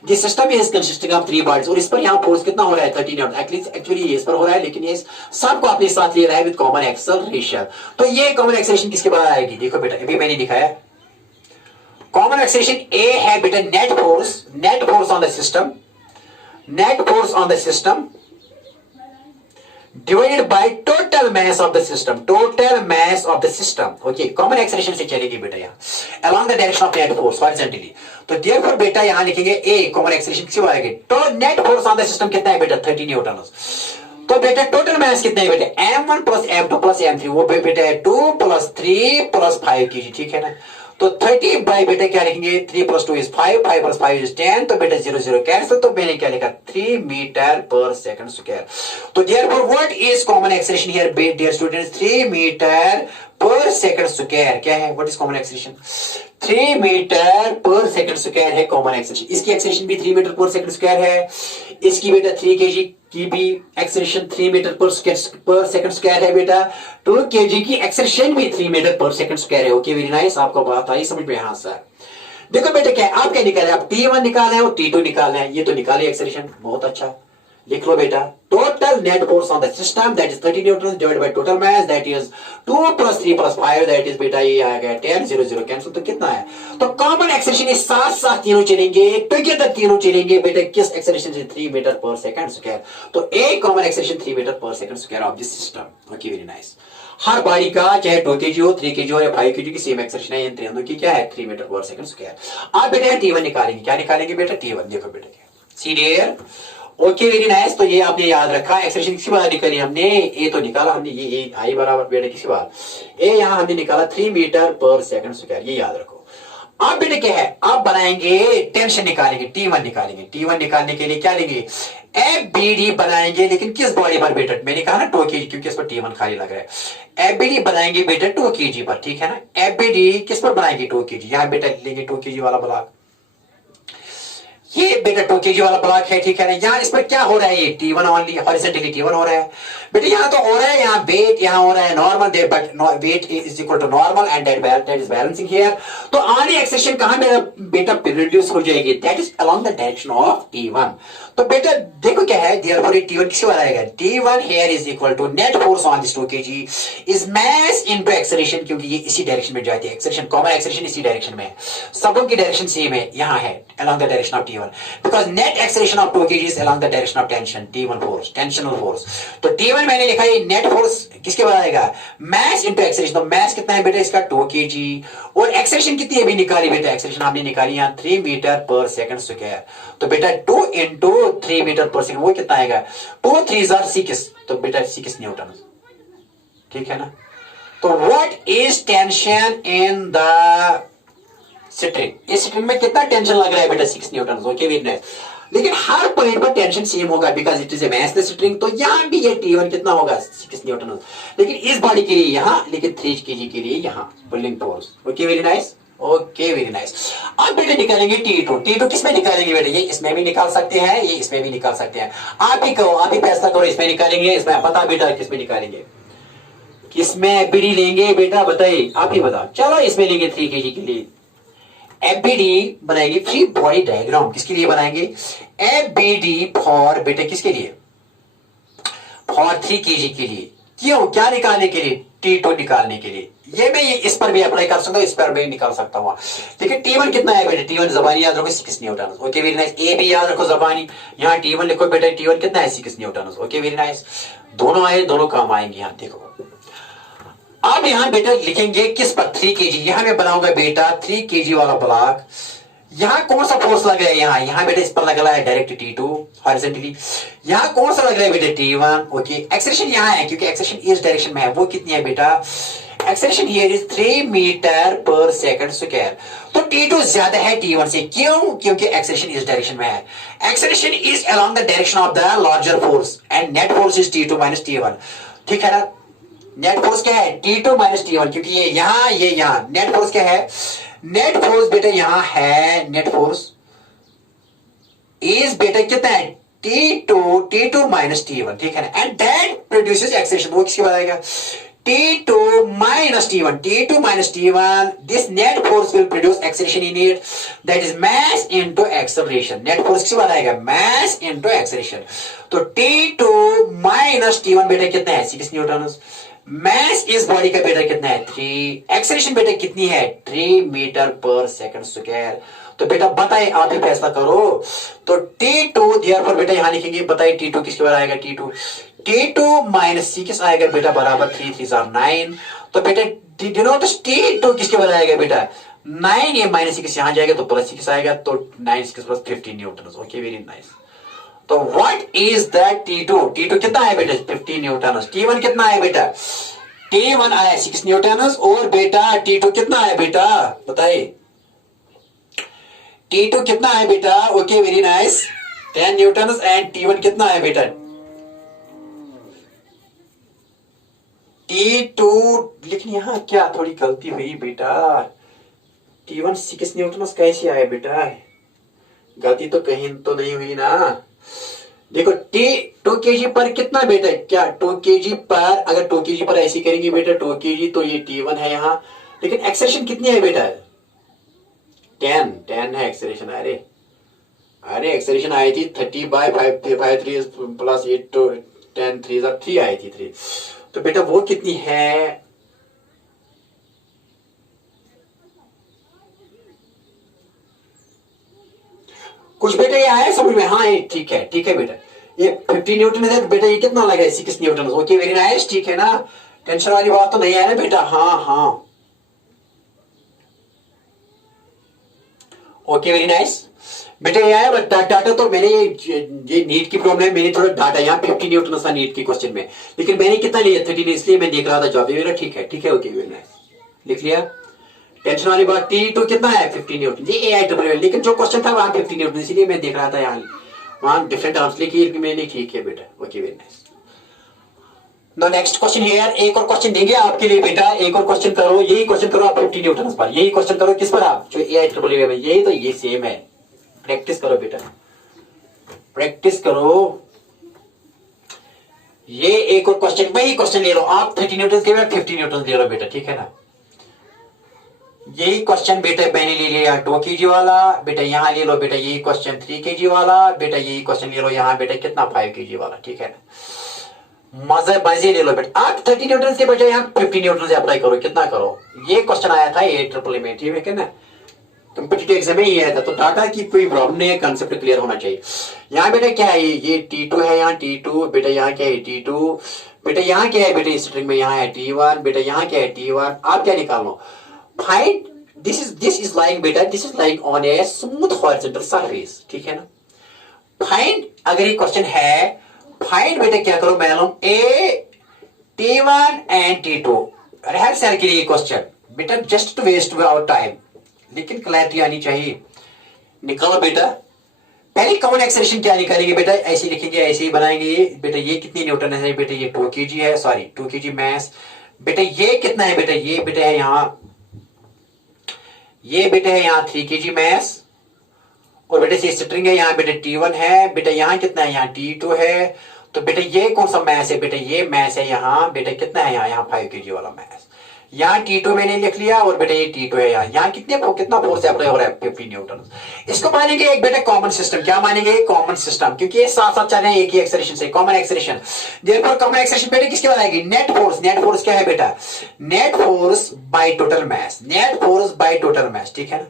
This system is consisting of 3 bodies और इस पर यहाँ फोर्स कितना हो रहा है 30 न्यूटन, एक्चुअली इस पर हो रहा है लेकिन ये सबको अपने साथ ले रहा है विद कॉमन एक्सेलरेशन। तो ये कॉमन एक्सेलरेशन किसके बाद आएगी, देखो बेटा अभी मैंने दिखाया कॉमन एक्सेलरेशन ए है बेटा net force on the system, net force on the system divided by total mass of the system, total mass of the system। okay, common acceleration से चलेगी बेटा यहाँ along the direction of net force horizontally। तो therefore बेटा यहाँ लिखेंगे A common acceleration किसी आएगी, तो net force on the system कितना है बेटा 30 न्यूटन। तो बेटा टोटल मास कितना है बेटा m1 plus m2 plus m3, वो बेटा है 2 प्लस 3 प्लस 5 kg, ठीक है ना। तो 30 बाई बेटा क्या लिखेंगे 3 प्लस 2 इज 5, 5 प्लस 5 इज 10, तो बेटा 0 0 कैंसिल, तो मैंने क्या लिखा 3 मीटर पर सेकंड स्क्वायर। तो therefore what is common acceleration here dear students, 3 metre per second square. क्या है, what is common acceleration, 3 metre per second square है कॉमन एक्सेलरेशन। इसकी एक्सेलरेशन भी 3 मीटर पर सेकंड स्क्वायर है, इसकी बेटा 3 kg की भी acceleration 3 metre per second square है बेटा, 2 kg की एक्सेलरेशन भी 3 मीटर पर सेकंड स्क्वायर है। ओके वेरी नाइस, आपको बात आई समझ में। हाँ सर देखो बेटा क्या है, आप क्या निकाले, आप T1 निकाले और T2 निकाले हैं, ये तो निकाले एक्सेलरेशन, बहुत अच्छा लिख लो बेटा। Total net force on the system that is 30 Newton divided by total mass that is 2 plus 3 plus 5 that is बेटा ये आ गया 10, 0 0 कैंसिल, तो कितना है, तो कॉमन एक्सेलरेशन इस साथ साथ तीनों चलेंगे, टुगेदर तीनों चलेंगे बेटा, किस एक्सेलरेशन से 3 मीटर पर सेकंड स्क्वायर। तो एक common acceleration 3 metre per second square of this system. Okay very nice, her body का चाहे 2 kg हो 3 kg हो या 5 kg की सेम एक्सेलरेशन है, इन तीनों की क्या है 3 मीटर पर सेकंड स्क्वायर। आप बेटा T1 निकालेंगे, क्या निकालेंगे बेटा T1, देखो बेटा क्या सी डियर। ओके वेरी नाइस, तो ये आपने याद रखा, एक्सेलरेशन किसी बार निकाली हमने, ए तो निकाला हमने, ये आई बराबर बेटा किसी बार ए यहाँ हमने निकाला 3 मीटर पर सेकंड स्क्वायर, ये याद रखो। अब बेटे क्या है, अब बनाएंगे टेंशन निकालेंगे, T1 निकालेंगे। T1 निकालने के लिए क्या लेंगे, FBD बनाएंगे, लेकिन किस बॉडी पर बेटा, मैंने कहा ना 2 kg, क्योंकि इस पर T1 खाली लग रहा है। FBD बनाएंगे बेटा 2 kg पर, ठीक है ना। FBD किस पर बनाएंगे 2 kg, यहाँ बेटा लेंगे 2 kg वाला ब्लॉक, ये बेटा 2 kg वाला ब्लॉक है, ठीक है ना। यहाँ इस पर क्या हो रहा है, ये T1 ओनली, हॉरिजॉन्टली T1 हो रहा है बेटा, यहाँ तो हो रहा है, यहाँ वेट यहाँ हो रहा है normal there, but weight is equal to normal and that is balancing here. तो आनी एक्सेलरेशन कहां मेरा बेटा रिड्यूस हो जाएगी, that is along the direction of T1। तो बेटा देखो क्या है, देयरफॉर T1 किससे आएगा, T1 here is equal to net force on this 2 kg is mass into acceleration, क्योंकि ये इसी डायरेक्शन में जाती है एक्सेलरेशन, कॉमन एक्सेलरेशन इसी डायरेक्शन में है, सबों की डायरेक्शन सेम है, यहाँ है along the direction of T1, because net acceleration of 2 kg is along the direction of tension, T1 force, tensional force। तो T1 मैंने लिखा है नेट फोर्स किसके बाद आएगा, मास इनटू एक्सेलरेशन। तो मास कितना है बेटा इसका 2 kg, और एक्सेलरेशन कितनी है भी निकाली बेटा, एक्सेलरेशन आपने निकाली यहाँ 3 मीटर पर सेकंड स्क्वायर। तो बेटा 2 इंटू 3 मीटर पर सेकंड, वो कितना आएगा 2 3 6, तो बेटा 6 न्यूटन, ठीक है ना। तो what is tension in the string, इस स्ट्रिंग में कितना टेंशन लग रहा है बेटा 6 न्यूटन। ओके वीटनेस, लेकिन हर पॉइंट पर टेंशन सेम होगा because it is A massless string. तो यहां भी ये T1 कितना होगा 6 न्यूटन, लेकिन इस बॉडी के लिए यहां, लेकिन 3 kg के लिए यहां pulling force. Okay very nice, okay very nice. अब बेटे निकालेंगे T2। T2 किसमें निकालेंगे बेटे, ये इसमें भी निकाल सकते हैं, ये इसमें भी निकाल सकते हैं, आप ही कहो, आप ही फैसला करो, इसमें निकालेंगे, इसमें बता बेटा किसमें निकालेंगे, किसमें FBD लेंगे बेटा बताइए, आप ही बताओ। चलो इसमें लेंगे 3 kg के लिए, FBD बनाएंगे फ्री बॉडी डायग्राम, किसके लिए बनाएंगे, FBD फॉर बेटे किसके लिए, फॉर 3 kg के लिए। क्यों, क्या निकालने के लिए, T2 निकालने के लिए। ये मैं इस पर भी अप्लाई कर सकता हूं, इस पर भी निकाल सकता हूं, लेकिन T1 कितना है बेटे, T1 जबानी याद रखो 6 न्यूटन। ओके वेरी नाइस, ए भी याद रखो जबानी, यहाँ T1 लिखो बेटे, T1 कितना है 6 न्यूटन। ओके वेरी नाइस, दोनों आए, दोनों काम आएंगे यहाँ देखो। अब यहां बेटा लिखेंगे किस पर 3 kg, यहां मैं बनाऊंगा बेटा 3 kg वाला ब्लॉक। यहां कौन सा फोर्स लग रहा है, यहां बेटा इस पर लग रहा है डायरेक्ट T2 हॉरिजॉन्टली। यहां कौन सा लग रहा है बेटा T1। ओके, एक्सेलरेशन यहां है क्योंकि एक्सेलरेशन इस डायरेक्शन में है, वो कितनी है बेटा, acceleration here is 3 metre per second square. तो T2 ज्यादा है T1 से, क्यों, क्योंकि एक्सेलरेशन इस डायरेक्शन में है। Acceleration is along the direction of the larger force and net force is T2 minus T1। ठीक है ना, नेट फोर्स क्या है T2 माइनस T1, क्योंकि ये यहां नेट फोर्स क्या है, नेट फोर्स बेटा यहां है, नेट फोर्स इज बेटा कितना है T2 माइनस T1। ठीक है ना, एंड दैट प्रोड्यूसेस एक्सेलरेशन, वो किसके बाद आएगा T2 minus T1, T2 minus T1, this net force will produce acceleration in it, that is mass into acceleration। net force किसके बाद आएगा, mass into acceleration। तो T2 minus T1 बेटा कितना है 6 न्यूटन, mass इस बॉडी का बेटा कितना है 3, acceleration बेटा कितनी है 3 मीटर पर सेकंड स्क्वायर। तो बेटा बताइए, आप ही फैसला करो। तो T2 therefore बेटा यहां लिखेंगे, बताइए T2 किसके बाद आएगा, T2 माइनस सी किस आएगा बेटा बराबर 3 3 9। तो बेटा T2 किसके बाद आएगा बेटा 9, ये माइनस सिक्स यहां जाएगा तो प्लस सिक्स आएगा, तो 9 6 plus 15 Newton. Okay, very nice. तो व्हाट इज दैट T2 कितना है बेटा 15 न्यूटन। T1 कितना है बेटा, T1 आया 6 न्यूटन, और बेटा T2 कितना है बेटा बताइए, T2 कितना है बेटा, okay very nice 10 Newton, and T1 कितना है बेटा T2, लेकिन यहां क्या थोड़ी गलती हुई बेटा, T1 6 न्यूटन कैसे आया बेटा, गलती तो कहीं तो नहीं हुई ना। देखो T2 kg पर कितना बेटा, क्या 2 kg पर, अगर 2 kg पर ऐसे करेंगे बेटा 2 kg, तो ये T1 है यहां, लेकिन एक्सेलरेशन कितनी है बेटा 10 है एक्सेलरेशन। अरे एक्सेलरेशन आई थी 30/5 3 प्लस 8 तो 10 3 आई थी 3। तो बेटा वो कितनी है, कुछ बेटा ये आया समझ में, हाँ ठीक है बेटा, ये 50 न्यूटन है तो बेटा ये कितना लगा है 6 न्यूटन। ओके वेरी नाइस, ठीक है ना, टेंशन वाली बात तो नहीं है ना बेटा। हाँ ओके वेरी नाइस बेटा, ये आया डाटा। तो मैंने ये नीट की प्रॉब्लम है, मैंने थोड़ा डाटा यहाँ 50 न्यूटन था नीट की क्वेश्चन में, लेकिन मैंने कितना लिया 30, इसलिए मैं देख रहा था जवाब मेरा। ठीक है ओके वेरी नाइस, लिख लिया। टेंशन वाली बात, T2 कितना है 50 न्यूटन, ये AI लेकिन जो क्वेश्चन था वहां 50 न्यूटन, इसलिए मैं देख रहा था यहाँ वहां डिफरेंट आंसर लिखी मैंने। ठीक है बेटा, okay very nice. No next question here, एक और क्वेश्चन देंगे आपके लिए बेटा, एक और क्वेश्चन करो, यही क्वेश्चन करो आप 50 न्यूटन पर, यही क्वेश्चन करो किस पर, आप जो AI में, यही तो ये सेम है, प्रैक्टिस करो बेटा, प्रैक्टिस करो। ये एक और क्वेश्चन, वही क्वेश्चन ले लो आप 30 न्यूटन के बाद 50 न्यूटन ले लो बेटा, ठीक है ना। यही क्वेश्चन बेटा मैंने ले लिया 2 kg वाला, बेटा यहाँ ले लो बेटा यही क्वेश्चन 3 kg वाला, बेटा यही क्वेश्चन ले लो यहाँ बेटा कितना 5 kg वाला, ठीक है ना। मजे ले लो बेटा, आप 30 न्यूटन के बजाय यहाँ 50 न्यूटन से अप्लाई करो, कितना करो। ये क्वेश्चन आया था AEEE में, ठीक है ना, कॉम्पिटिटिव एग्जाम में ही आया था। तो डाटा की कोई प्रॉब्लम नहीं है, कंसेप्ट क्लियर होना चाहिए। यहाँ बेटा क्या है, ये T2 है, यहाँ T2 बेटा, यहाँ क्या है T2 बेटा, यहाँ क्या है बेटा इस स्ट्रिंग में, यहाँ है T1 बेटा, यहाँ क्या है T1। आप क्या निकाल लो, फाइंड this is lying बेटा, this is lying on a smooth horizontal surface, ठीक है ना। फाइंड, अगर ये क्वेश्चन है, फाइंड बेटा क्या करो मालूम, T1 and T2 her cell के लिए क्वेश्चन बेटा, just to waste our time, लेकिन क्लैरिटी आनी चाहिए। निकालो बेटा, पहले कॉमन एक्सेलरेशन क्या निकालेंगे बेटा, ऐसे लिखेंगे, ऐसे ही बनाएंगे बेटा। ये कितनी न्यूटन है बेटा, ये 2 kg है, सॉरी 2 kg मास बेटा। ये कितना है बेटा, ये बेटा है यहाँ, ये बेटा है यहाँ 3 kg मास, और बेटा से स्ट्रिंग है यहाँ बेटा T1 है बेटा, यहाँ कितना है यहाँ T2 है। तो बेटा ये कौन सा मास है बेटा, ये मास है यहाँ बेटा कितना है यहाँ 5 kg वाला मास। यहाँ T2 मैंने लिख लिया, और बेटा ये T2 है यहाँ कितना फोर्स अप्लाई हो रहा है 50 न्यूटन। इसको मानेंगे एक बेटा कॉमन सिस्टम, क्या मानेंगे कॉमन सिस्टम, क्योंकि ये साथ साथ चल रहे हैं एक ही एक्सेलरेशन से, common acceleration. Therefore common acceleration बेटा किसके बाद आएगी, नेट फोर्स। नेट फोर्स क्या है बेटा, net force by total mass, net force by total mass, ठीक है ना।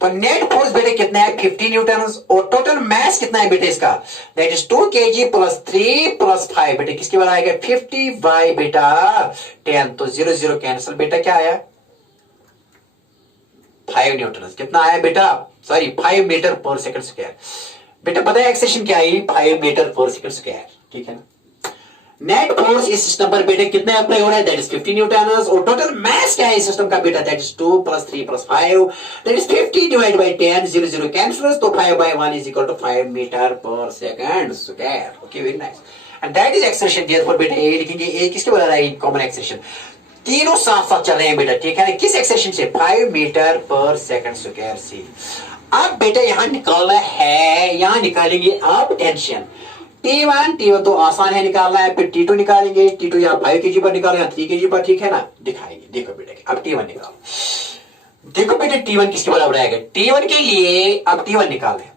तो नेट फोर्स बेटे कितना है 50 न्यूटन, और टोटल मास कितना है बेटे इसका, that is 2 kg plus 3 plus 5 बेटे किसके बराबर आएगा 50 बाई बेटा 10, तो 0 0 कैंसिल, बेटा क्या आया 5 न्यूटन, कितना आया बेटा, sorry 5 metre per second square. बेटा पता है एक्सेशन क्या आई 5 मीटर पर सेकंड स्क्वायर, ठीक है ना। नेट फोर्स इस सिस्टम पर बेटे कितने अप्लाई हो रहा है, दैट इज 50 न्यूटन, और टोटल मास क्या है इस सिस्टम का बेटा, that is 2 plus 3 plus 5, that is 50 divide by 10, 0 0 cancel, तो 5 by 1 is equal to 5 metre per second square. Okay very nice, and that is expression, therefore बेटा A लिखेंगे, ए किसके बराबर है कॉमन एक्सप्रेशन, तीनों साथ साथ चल रहे हैं बेटा, ठीक है ना, किस एक्सप्रेशन से 5 मीटर पर सेकंड स्क्वायर से। अब बेटा यहां निकालना है, यहां निकालेंगे आप टेंशन T1 तो आसान है निकालना है, फिर T2 निकालेंगे, T2 यहाँ 5 kg पर निकालो, यहाँ 3 kg पर, ठीक है ना, दिखाएंगे। देखो बेटा अब T1 निकालो, देखो बेटे T1 किसके बराबर आएगा, T1 के लिए अब T1 निकालें,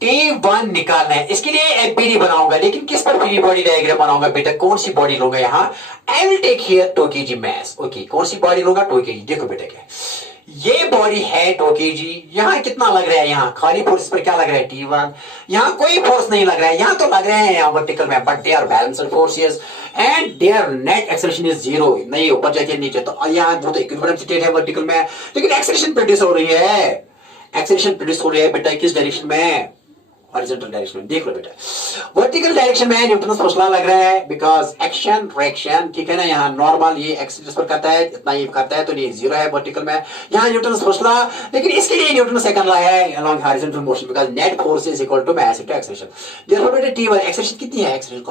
T1 निकालना है, इसके लिए एफबीडी बनाऊंगा, लेकिन किस पर फ्री बॉडी डायग्राम बनाऊंगा बेटा, कौन सी बॉडी लूंगा यहाँ, I will take here 2 kg mass, okay कौन सी बॉडी लूंगा 2 kg। देखो बेटा क्या ये बॉडी है 2 kg, यहां कितना लग रहा है, यहाँ खाली फोर्स पर क्या लग रहा है T1, यहां कोई फोर्स नहीं लग रहा है, यहां तो लग रहे हैं यहाँ वर्टिकल में, but they are balanced forces and their net acceleration is 0, नहीं ऊपर जाके नीचे, तो यहाँ वो तो इक्विलिब्रियम स्टेट है वर्टिकल में, लेकिन एक्सेलरेशन प्रोड्यूस हो रही है, एक्सेलरेशन प्रोड्यूस हो रही है बेटा किस डायरेक्शन में, हॉरिजॉन्टल डायरेक्शन में। देख लो बेटा वर्टिकल डायरेक्शन में न्यूटन फर्स्ट लॉ लग रहा है, बिकॉज एक्शन रिएक्शन, ठीक है ना, यहाँ नॉर्मल ये एक्स पर करता है, इतना ये करता है, तो ये 0 है वर्टिकल में, यहाँ न्यूटन फर्स्ट लॉ, लेकिन इसके लिए न्यूटन सेकंड लॉ है along horizontal motion, because net force is equal to mass into acceleration. Therefore बेटा T1 एक्सेलरेशन कितनी है, acceleration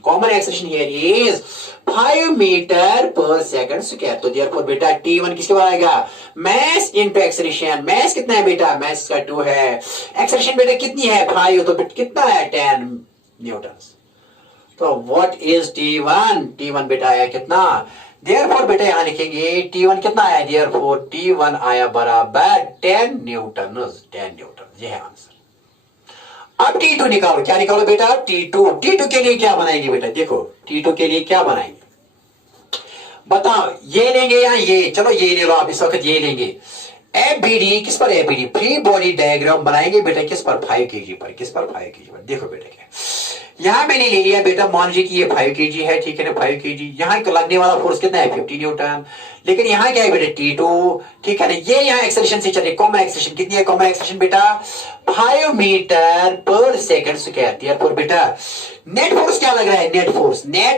common acceleration here is 5 metre per second square, तो देयरफॉर बेटा T1 किसके बराबर आएगा, मास इनटू एक्सेलरेशन, मास कितना है बेटा, मास का 2 है, एक्सेलरेशन बेटा कितनी है 5, तो कितना है 10 न्यूटन, तो व्हाट इज T1 बेटा आया कितना, देयरफॉर बेटा यहां लिखेंगे T1 कितना आया, देयरफॉर T1 आया बराबर 10 न्यूटन, 10 न्यूटन, ये है आंसर। अब T2 निकालो, क्या निकालो बेटा T2 के लिए क्या बनाएंगे बेटा, देखो T2 के लिए क्या बनाएंगे बताओ, ये लेंगे या ये, चलो ये ले लो आप इस वक्त, ये लेंगे एफबीडी, किस पर एफबीडी फ्री बॉडी डायग्राम बनाएंगे बेटा, किस पर 5 kg पर, किस पर 5 kg पर। देखो बेटा क्या यहां मैंने ले लिया बेटा, मान लीजिए कि ये 5 kg है, ठीक है ना 5 kg, यहां लगने वाला फोर्स कितना है 50 न्यूटन, लेकिन यहां क्या है बेटा T2, ठीक है ना, ये यहां एक्सेलरेशन से चले, कॉमन एक्सेलरेशन कितनी है, कॉमन एक्सेलरेशन बेटा 5 metre per second square, therefore बेटा नेट फोर्स क्या लग रहा है, net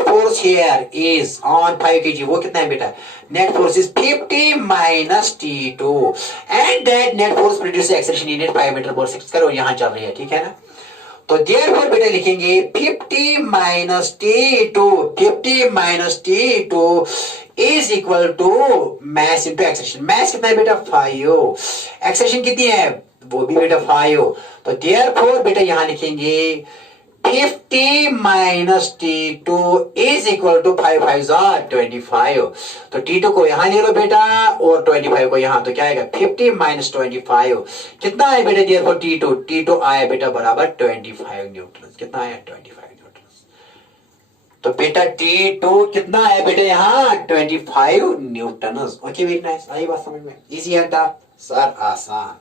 force here is on 5 kg, वो कितना है बेटा, net force is 50 minus T2 and that net force produce acceleration unit 5 metre per second square, और यहां चल रही है, ठीक है ना, तो देयरफॉर बेटा लिखेंगे 50 minus T2 is equal to mass into acceleration, mass कितना है बेटा 5, एक्सेलरेशन कितनी है वो भी बेटा 5, तो देयरफॉर बेटा यहां लिखेंगे 50 minus T2 is equal to 5 5 25, तो T2 को यहां ले लो बेटा और 25 को यहां, तो क्या आएगा 50 माइनस 25, कितना है बेटा देयरफॉर T2 आया बेटा बराबर 25 न्यूटन, कितना आया 25 न्यूटन, तो बेटा T2 कितना है बेटा यहाँ 25 न्यूटन। ओके वेरी नाइस, आई बात समझ में, इजी है सर, आसान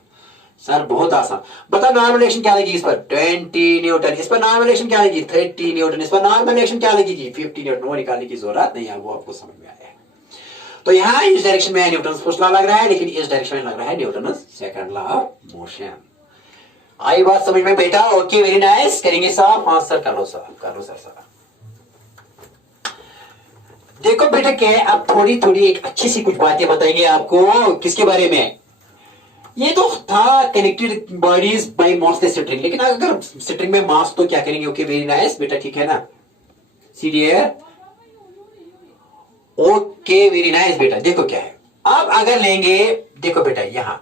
सर, बहुत आसान। बता नॉर्मल रिएक्शन क्या लगी इस पर 20 न्यूटन, इस पर नॉर्मल रिएक्शन क्या लगी 30 न्यूटन, इस पर नॉर्मल रिएक्शन क्या लगेगी 50 न्यूटन, वो निकालने की जरूरत नहीं है, वो आपको समझ में आया है। तो यहाँ इस डायरेक्शन में न्यूटन फर्स्ट लॉ लग रहा है, लेकिन इस डायरेक्शन में लग रहा है Newton second law of motion. आई बात समझ में बेटा, ओके वेरी नाइस, करेंगे साहब, हाँ सर कर लो सर। देखो बेटा क्या है, अब थोड़ी एक अच्छी सी कुछ बातें बताएंगे आपको, किसके बारे में, ये तो था connected bodies by massless string, लेकिन अगर स्ट्रिंग में मास तो क्या करेंगे, ओके वेरी नाइस बेटा, ठीक है ना, सीरियर, ओके वेरी नाइस बेटा। देखो क्या है, अब अगर लेंगे, देखो बेटा यहां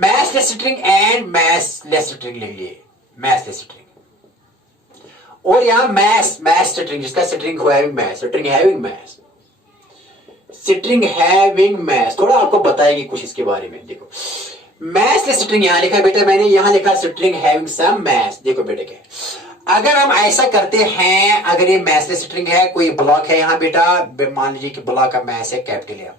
massless string and massless string लेंगे, मासलेस स्ट्रिंग, और यहां मास स्ट्रिंग, जिसका स्ट्रिंग हैविंग मास, थोड़ा आपको बताएगी कुछ इसके बारे में। देखो मासलेस स्ट्रिंग यहां लिखा है बेटा मैंने, यहां लिखा स्ट्रिंग हैविंग सम मास। देखो बेटे क्या, अगर हम ऐसा करते हैं, अगर ये मासलेस स्ट्रिंग है, कोई ब्लॉक है यहां बेटा, मान लीजिए कि ब्लॉक का मास है कैपिटल है,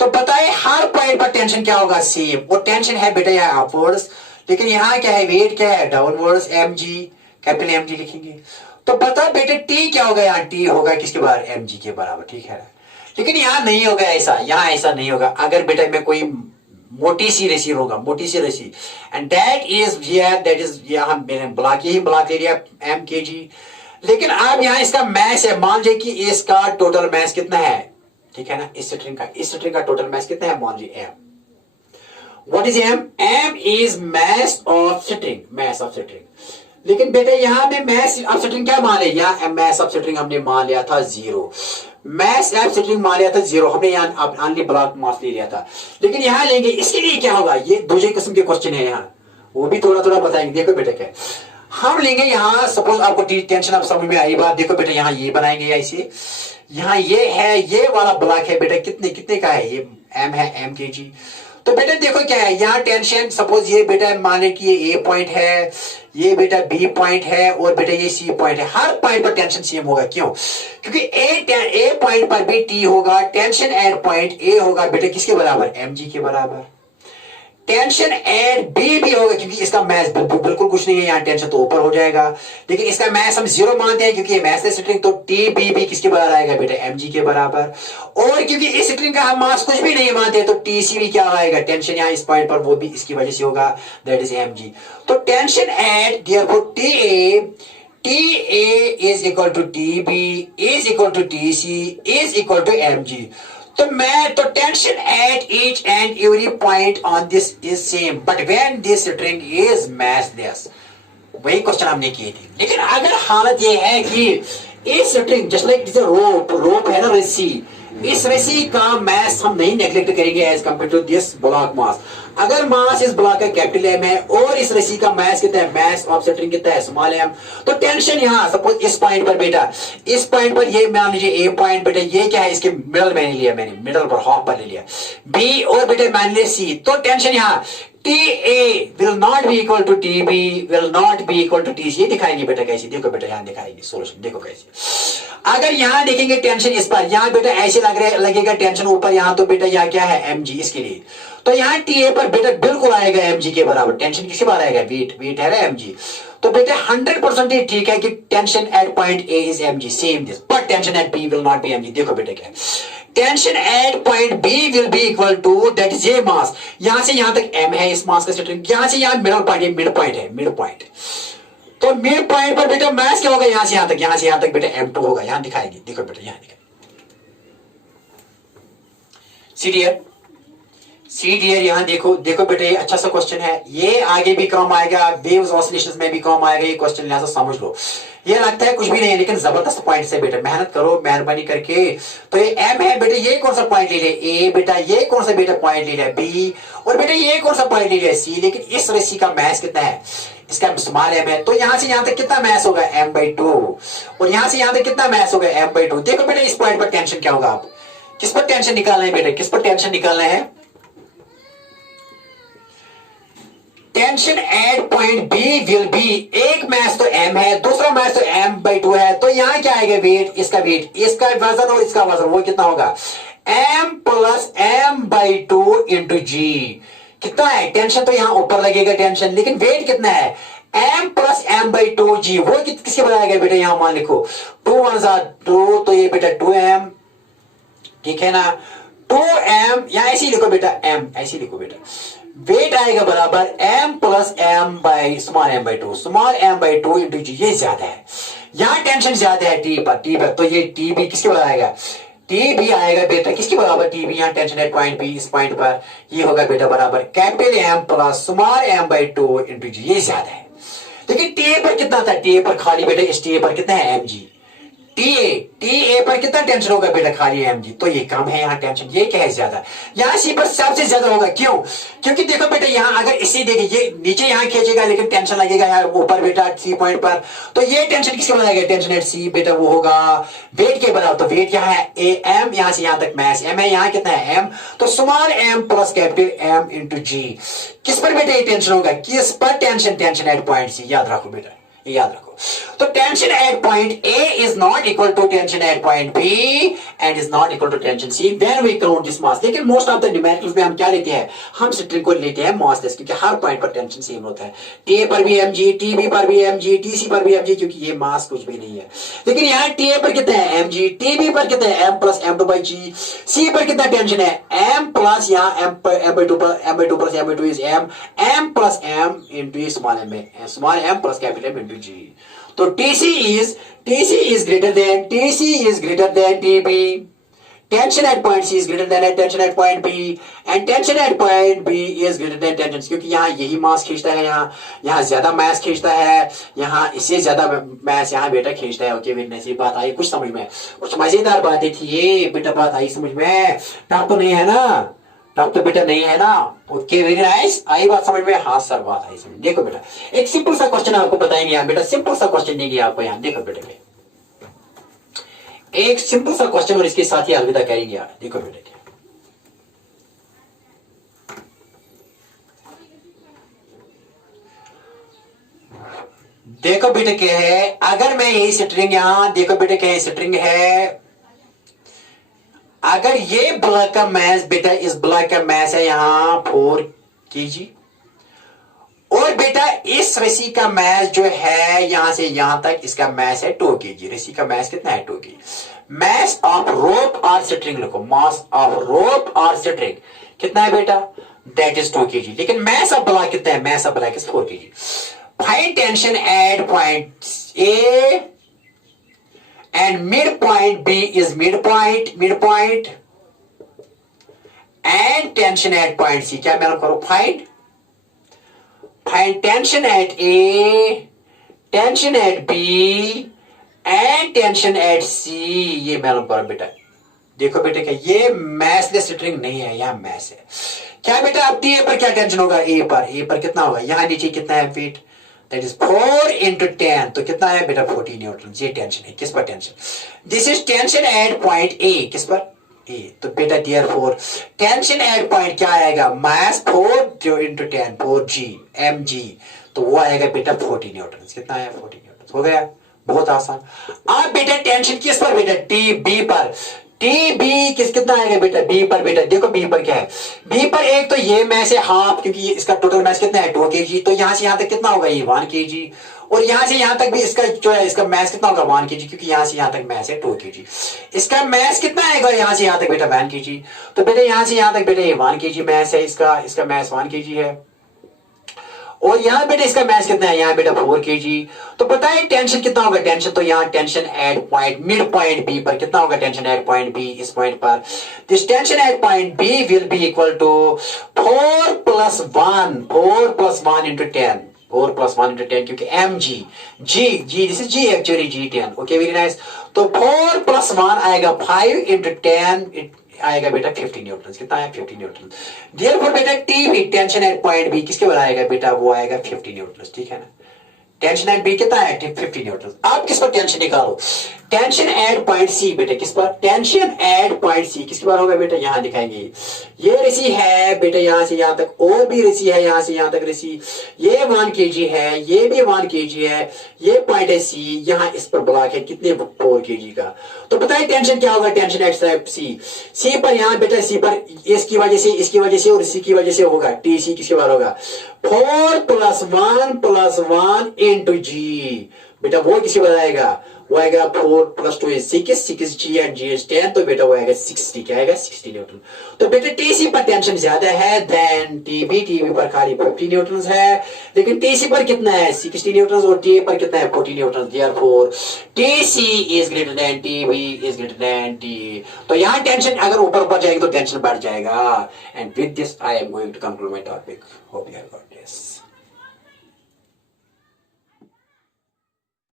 तो बताए हर पॉइंट पर टेंशन क्या होगा, सेम। और टेंशन है बेटा यहाँ अपवर्ड्स, लेकिन यहाँ क्या है, वेट क्या है, downwards, M G, capital M G लिखेंगे। तो बता बेटे टी क्या होगा, यहाँ टी होगा किसके बराबर, एम जी के बराबर, ठीक है। लेकिन यहाँ नहीं होगा ऐसा, यहाँ ऐसा नहीं होगा। अगर बेटा में कोई मोटी सी रसी होगा, मोटी सी रसी, and that is here, that is यहाँ मैंने ब्लॉक ही ब्लॉक ले लिया एम के जी। लेकिन अब यहाँ इसका मैस है, मान लीजिए कि इसका टोटल मैस कितना है, ठीक है ना, इस स्ट्रिंग का टोटल मैस कितना है, मान लीजिए M. What is M, M is mass of string, mass of string. लेकिन बेटे यहाँ में मैस ऑफ स्ट्रिंग क्या मान लिया, यहाँ मैस ऑफ स्ट्रिंग हमने मान लिया था 0, मैस ऑफ स्ट्रिंग मान लिया था 0, हमने यहाँ ओनली ब्लॉक मास ले लिया था। लेकिन यहाँ लेंगे, इसके लिए क्या होगा, ये दूसरे किस्म के क्वेश्चन है यहाँ, वो भी थोड़ा थोड़ा बताएंगे। देखो बेटे क्या हम लेंगे यहाँ, सपोज आपको टेंशन अब समझ में आई बात। देखो बेटा यहाँ ये बनाएंगे ऐसे, यहाँ ये है, ये वाला ब्लॉक है बेटा, कितने कितने का है, ये एम है, एम के जी। तो बेटा देखो क्या है, यहाँ टेंशन सपोज ये बेटा माने कि ये ए पॉइंट है, ये बेटा बी पॉइंट है, और बेटा ये सी पॉइंट है। हर पॉइंट पर टेंशन सेम होगा, क्यों, क्योंकि ए पॉइंट पर भी टी होगा, टेंशन एट पॉइंट ए होगा बेटा किसके बराबर, एम जी के बराबर। टेंशन एट बी भी होगा, क्योंकि इसका मैथ बिल्कुल कुछ नहीं है, यहाँ टेंशन तो ऊपर हो जाएगा, लेकिन इसका मैथ हम 0 मानते हैं क्योंकि ये मैथ स्ट्रिंग, तो टी बी भी किसके बराबर आएगा बेटा, एम जी के बराबर। और क्योंकि इस स्ट्रिंग का हम मास कुछ भी नहीं मानते हैं, तो टी सी भी क्या आएगा, टेंशन यहाँ इस पॉइंट पर, वो भी इसकी वजह से होगा, दैट इज एम जी। तो tension at therefore T A is equal to T B is equal to T C is equal to m g. तो tension at each and every point on this is same, but when this string is massless, वही question हमने किए थे। लेकिन अगर हालत ये है कि इस स्ट्रिंग जस्ट लाइक रोप है ना, रस्सी, इस रस्सी का मास हम नहीं नेग्लेक्ट करेंगे as compare to this block mass. अगर मास इस ब्लॉक का कैपिटल एम है और इस रस्सी का मास कितना है, मास ऑफ स्ट्रिंग कितना है, स्मॉल एम, तो टेंशन यहाँ सपोज इस पॉइंट पर बेटा, इस पॉइंट पर ये मान लीजिए ए पॉइंट बेटा, ये क्या है, इसके मिडल मैंने लिया, मैंने मिडल पर हाफ पर ले लिया, बी और बेटा मान लिया सी, तो टेंशन यहाँ TA will not be equal to TB will not be equal to TC। ये दिखाएंगे बेटा कैसे, देखो बेटा यहाँ दिखाएंगे सोल्यूशन, देखो कैसे। अगर यहाँ देखेंगे टेंशन इस पर, यहाँ बेटा ऐसे लगेगा टेंशन ऊपर, यहाँ तो बेटा यहाँ क्या है, mg इसके लिए, तो यहाँ TA पर बेटा बिल्कुल आएगा mg के बराबर। टेंशन किसके बराबर आएगा, वेट है ना mg, तो बेटा 100% ठीक है कि tension at point A is mg, same this, but tension at B will not be mg। देखो बेटा क्या है, tension at point B will be equal to that is ये मास, यहां से यहां तक m है इस मास का स्ट्रिंग, यहां से यहां मिडल पॉइंट, ये मिड पॉइंट है, मिड पॉइंट। तो मिड पॉइंट पर बेटा मास क्या होगा, यहां से यहां तक, यहां से यहां तक बेटा m2 होगा, यहां दिखाएंगे, देखो बेटा यहां दिखाएंगे। सी डियर यहां देखो, देखो बेटा ये अच्छा सा क्वेश्चन है, ये आगे भी काम आएगा, वेव्स ऑसिलेशंस में भी काम आएगा ये क्वेश्चन, लिहाजा समझ लो। ये लगता है कुछ भी नहीं है, लेकिन जबरदस्त पॉइंट है बेटा, मेहनत करो मेहरबानी करके। तो ये एम है बेटा, ये कौन सा पॉइंट ले लिया ए बेटा, ये कौन सा बेटा पॉइंट ले लिया बी, और बेटा ये कौन सा पॉइंट ले लिया सी। लेकिन इस रस्सी का मैस कितना है, इसका स्मॉल एम है, तो यहां से यहां तक कितना मैस होगा, m/2, और यहां से यहां तक कितना मैस होगा, m/2। देखो बेटा इस पॉइंट पर टेंशन क्या होगा, आप किस पर टेंशन निकालना है बेटा, किस पर टेंशन निकालना है, tension at point B will be, एक मैस तो m है, दूसरा मैस तो m/2 है, तो यहां क्या आएगा, वेट, इसका वजन और इसका वजन, वो कितना होगा, m प्लस m/2 इंटू जी। कितना है, टेंशन तो यहां ऊपर लगेगा टेंशन, लेकिन वेट कितना है, m प्लस m/2 जी, वो किसके बनाएगा बेटा, यहां मान लिखो 2 1 2, तो ये बेटा 2m, ठीक है ना, 2m, यहां ऐसे ही लिखो बेटा, m ऐसे लिखो बेटा, वेट आएगा बराबर m plus small m/2 into जी। ये ज्यादा है, यहां टेंशन ज्यादा है टी पर, तो ये टी भी किसके बराबर आएगा, टी भी आएगा बेटा किसके बराबर, टी भी, यहां टेंशन है पॉइंट बी, इस पॉइंट पर ये होगा बेटा बराबर capital M plus small m/2 into जी। ये ज्यादा है, लेकिन टी पर कितना था, टी पर खाली बेटा, इस टी पर कितना है mg, टी पर कितना टेंशन होगा बेटा, खाली mg, तो ये कम है यहाँ टेंशन, ये क्या है ज्यादा, यहाँ सी पर सबसे ज्यादा होगा, क्यों, क्योंकि देखो बेटा यहाँ अगर इसे देखें, ये नीचे यहाँ खींचेगा लेकिन टेंशन लगेगा यहाँ ऊपर बेटा सी पॉइंट पर, तो ये टेंशन किसके बनाएगा, टेंशन एट सी बेटा वो होगा वेट के बराबर, तो वेट यहाँ है am, यहाँ से यहाँ तक मैस m है, यहाँ कितना है m, तो small m plus capital M into जी। किस पर बेटा ये टेंशन होगा, किस पर tension, tension at point C, याद रखो बेटा, ये याद रखो। तो tension at point A is not equal to tension at point B and is not equal to tension C, then we count this mass. लेकिन मोस्ट ऑफ द न्यूमेरिकल्स में हम क्या लेते हैं, हम स्ट्रिंग को लेते हैं मासलेस, क्योंकि हर पॉइंट पर टेंशन सेम होता है। टी पर भी mg, टीबी पर भी mg, टीसी पर भी mg, क्योंकि ये मास कुछ भी नहीं है। लेकिन यहाँ टी पर कितना है mg, टीबी पर कितना है m plus m2 by g, सी पर कितना टेंशन है m प्लस यहाँ m/2 plus m/2 is m plus m into small m plus capital m into g। तो TC is greater than TB. Tension at point C is greater than tension at point B, and tension at point B is greater than tension, क्योंकि यहाँ यही मास खींचता है, यहाँ ज्यादा मास खींचता है, यहाँ इससे ज्यादा मास यहाँ बेटा खींचता है। ओके बेटा, ऐसी बात आई कुछ समझ में, कुछ मजेदार बातें थी ये बेटा, बात आई समझ में? टफ तो नहीं है ना, टफ तो बेटा नहीं है ना? ओके वेरी नाइस, आई बात समझ में? हाँ सर बात आई समझ। देखो बेटा एक सिंपल सा क्वेश्चन आपको बताएंगे यहाँ बेटा, सिंपल सा क्वेश्चन देंगे आपको यहाँ। देखो बेटा एक सिंपल सा क्वेश्चन और इसके साथ ही अलविदा करेंगे यार। देखो बेटा देखो बेटे क्या है, अगर मैं यही स्ट्रिंग यहां देखो बेटे क्या स्ट्रिंग है, अगर ये ब्लॉक का मैस बेटा इस ब्लॉक का मैस है यहां 4 kg, और बेटा इस रस्सी का मैस जो है यहां से यहां तक इसका मैस है 2 kg। रस्सी का मैस कितना है 2 kg। मैस ऑफ रोप और स्ट्रिंग लिखो, मास ऑफ रोप और स्ट्रिंग कितना है बेटा, दैट इज 2 kg। लेकिन मैस ऑफ ब्लॉक कितना है, mass of block is 4 kg। Find tension at point A and mid point B is mid point and tension at point C. क्या मैं करो, find tension at A, tension at B and tension at C. ये मालूम करो बेटा। देखो बेटे क्या ये मैसलेस स्ट्रिंग नहीं है, यहां मैस है। क्या बेटा अब टी पर क्या टेंशन होगा, ए पर कितना होगा, यहां नीचे कितना है वेट, दैट इज 4 into 10, तो कितना है बेटा 40 न्यूटन। ये टेंशन है, किस पर tension, this is tension at point ए, किस पर ए। तो बेटा डियर 4 टेंशन एट पॉइंट क्या आएगा, मास 4 into 10 4g mg, तो वो आएगा बेटा 40 न्यूटन। कितना है 40 न्यूटन। हो गया, बहुत आसान। अब बेटा टेंशन किस पर बेटा, टी बी पर, टी बी कितना आएगा बेटा, बी पर। बेटा देखो बी पर क्या है, बी पर एक तो ये मैस है हाफ, क्योंकि इसका टोटल मैस कितना है 2 kg, तो यहां से यहां तक कितना होगा ये 1 kg, और यहां से यहां तक भी इसका जो है इसका मैस कितना होगा 1 kg, क्योंकि यहां से यहां तक मैस है 2 kg। इसका मैस कितना आएगा यहां से यहां तक बेटा 1 kg, तो बेटा यहां से यहां तक बेटा ये 1 kg मैस है, इसका मैस 1 kg है, और यहां बेटा इसका मैस कितना है, यहां बेटा 4 kg। तो पता है टेंशन कितना होगा, टेंशन तो यहां tension at point mid point B पर कितना होगा, टेंशन एट पॉइंट बी, इस पॉइंट पर this tension at point B will be equal to 4 plus 1 into 10, 4 plus 1 into 10, क्योंकि mg this is g actually g10। Okay very nice. तो 4 plus 1 आएगा 5 into 10 आएगा बेटा 50 न्यूटन। कितना है 50 न्यूटन। देयरफॉर बेटा टी भी टेंशन एट पॉइंट बी किसके बराबर आएगा बेटा, वो आएगा 50 न्यूटन। ठीक है ना, टेंशन एट बी कितना है 50 न्यूटन। आप किस पर टेंशन निकालो, टेंशन एट पॉइंट सी बेटा, किस पर, टेंशन एट पॉइंट सी किसके बार होगा बेटा, यहां दिखाएंगे ये रस्सी है बेटा यहां से यहां तक, और भी रस्सी है यहां से यहां तक रस्सी, ये 1 kg है, ये भी 1 kg है, ये पॉइंट है सी, यहां इस पर ब्लॉक है कितने 4 kg का। तो पता है टेंशन क्या होगा, टेंशन एट सी पर यहां बेटा सी पर इसकी वजह से और इसी की वजह से होगा, टी सी किसके बार होगा 4 plus 1 into g बेटा, वो किसी बार आएगा, वो आएगा 4 plus 2 is 6 g and g is 10, तो बेटा वो आएगा 60, क्या आएगा 60 न्यूटन। तो बेटा टीसी पर टेंशन ज्यादा है देन टीबी पर खाली 50 न्यूटन है, लेकिन टीसी पर कितना है 60 न्यूटन और टी पर कितना है 40 Newton. Therefore TC is greater than TB is greater than T. तो यहाँ टेंशन अगर ऊपर जाएगी तो टेंशन बढ़ जाएगा। And with this I am going to conclude my topic, hope you have got this.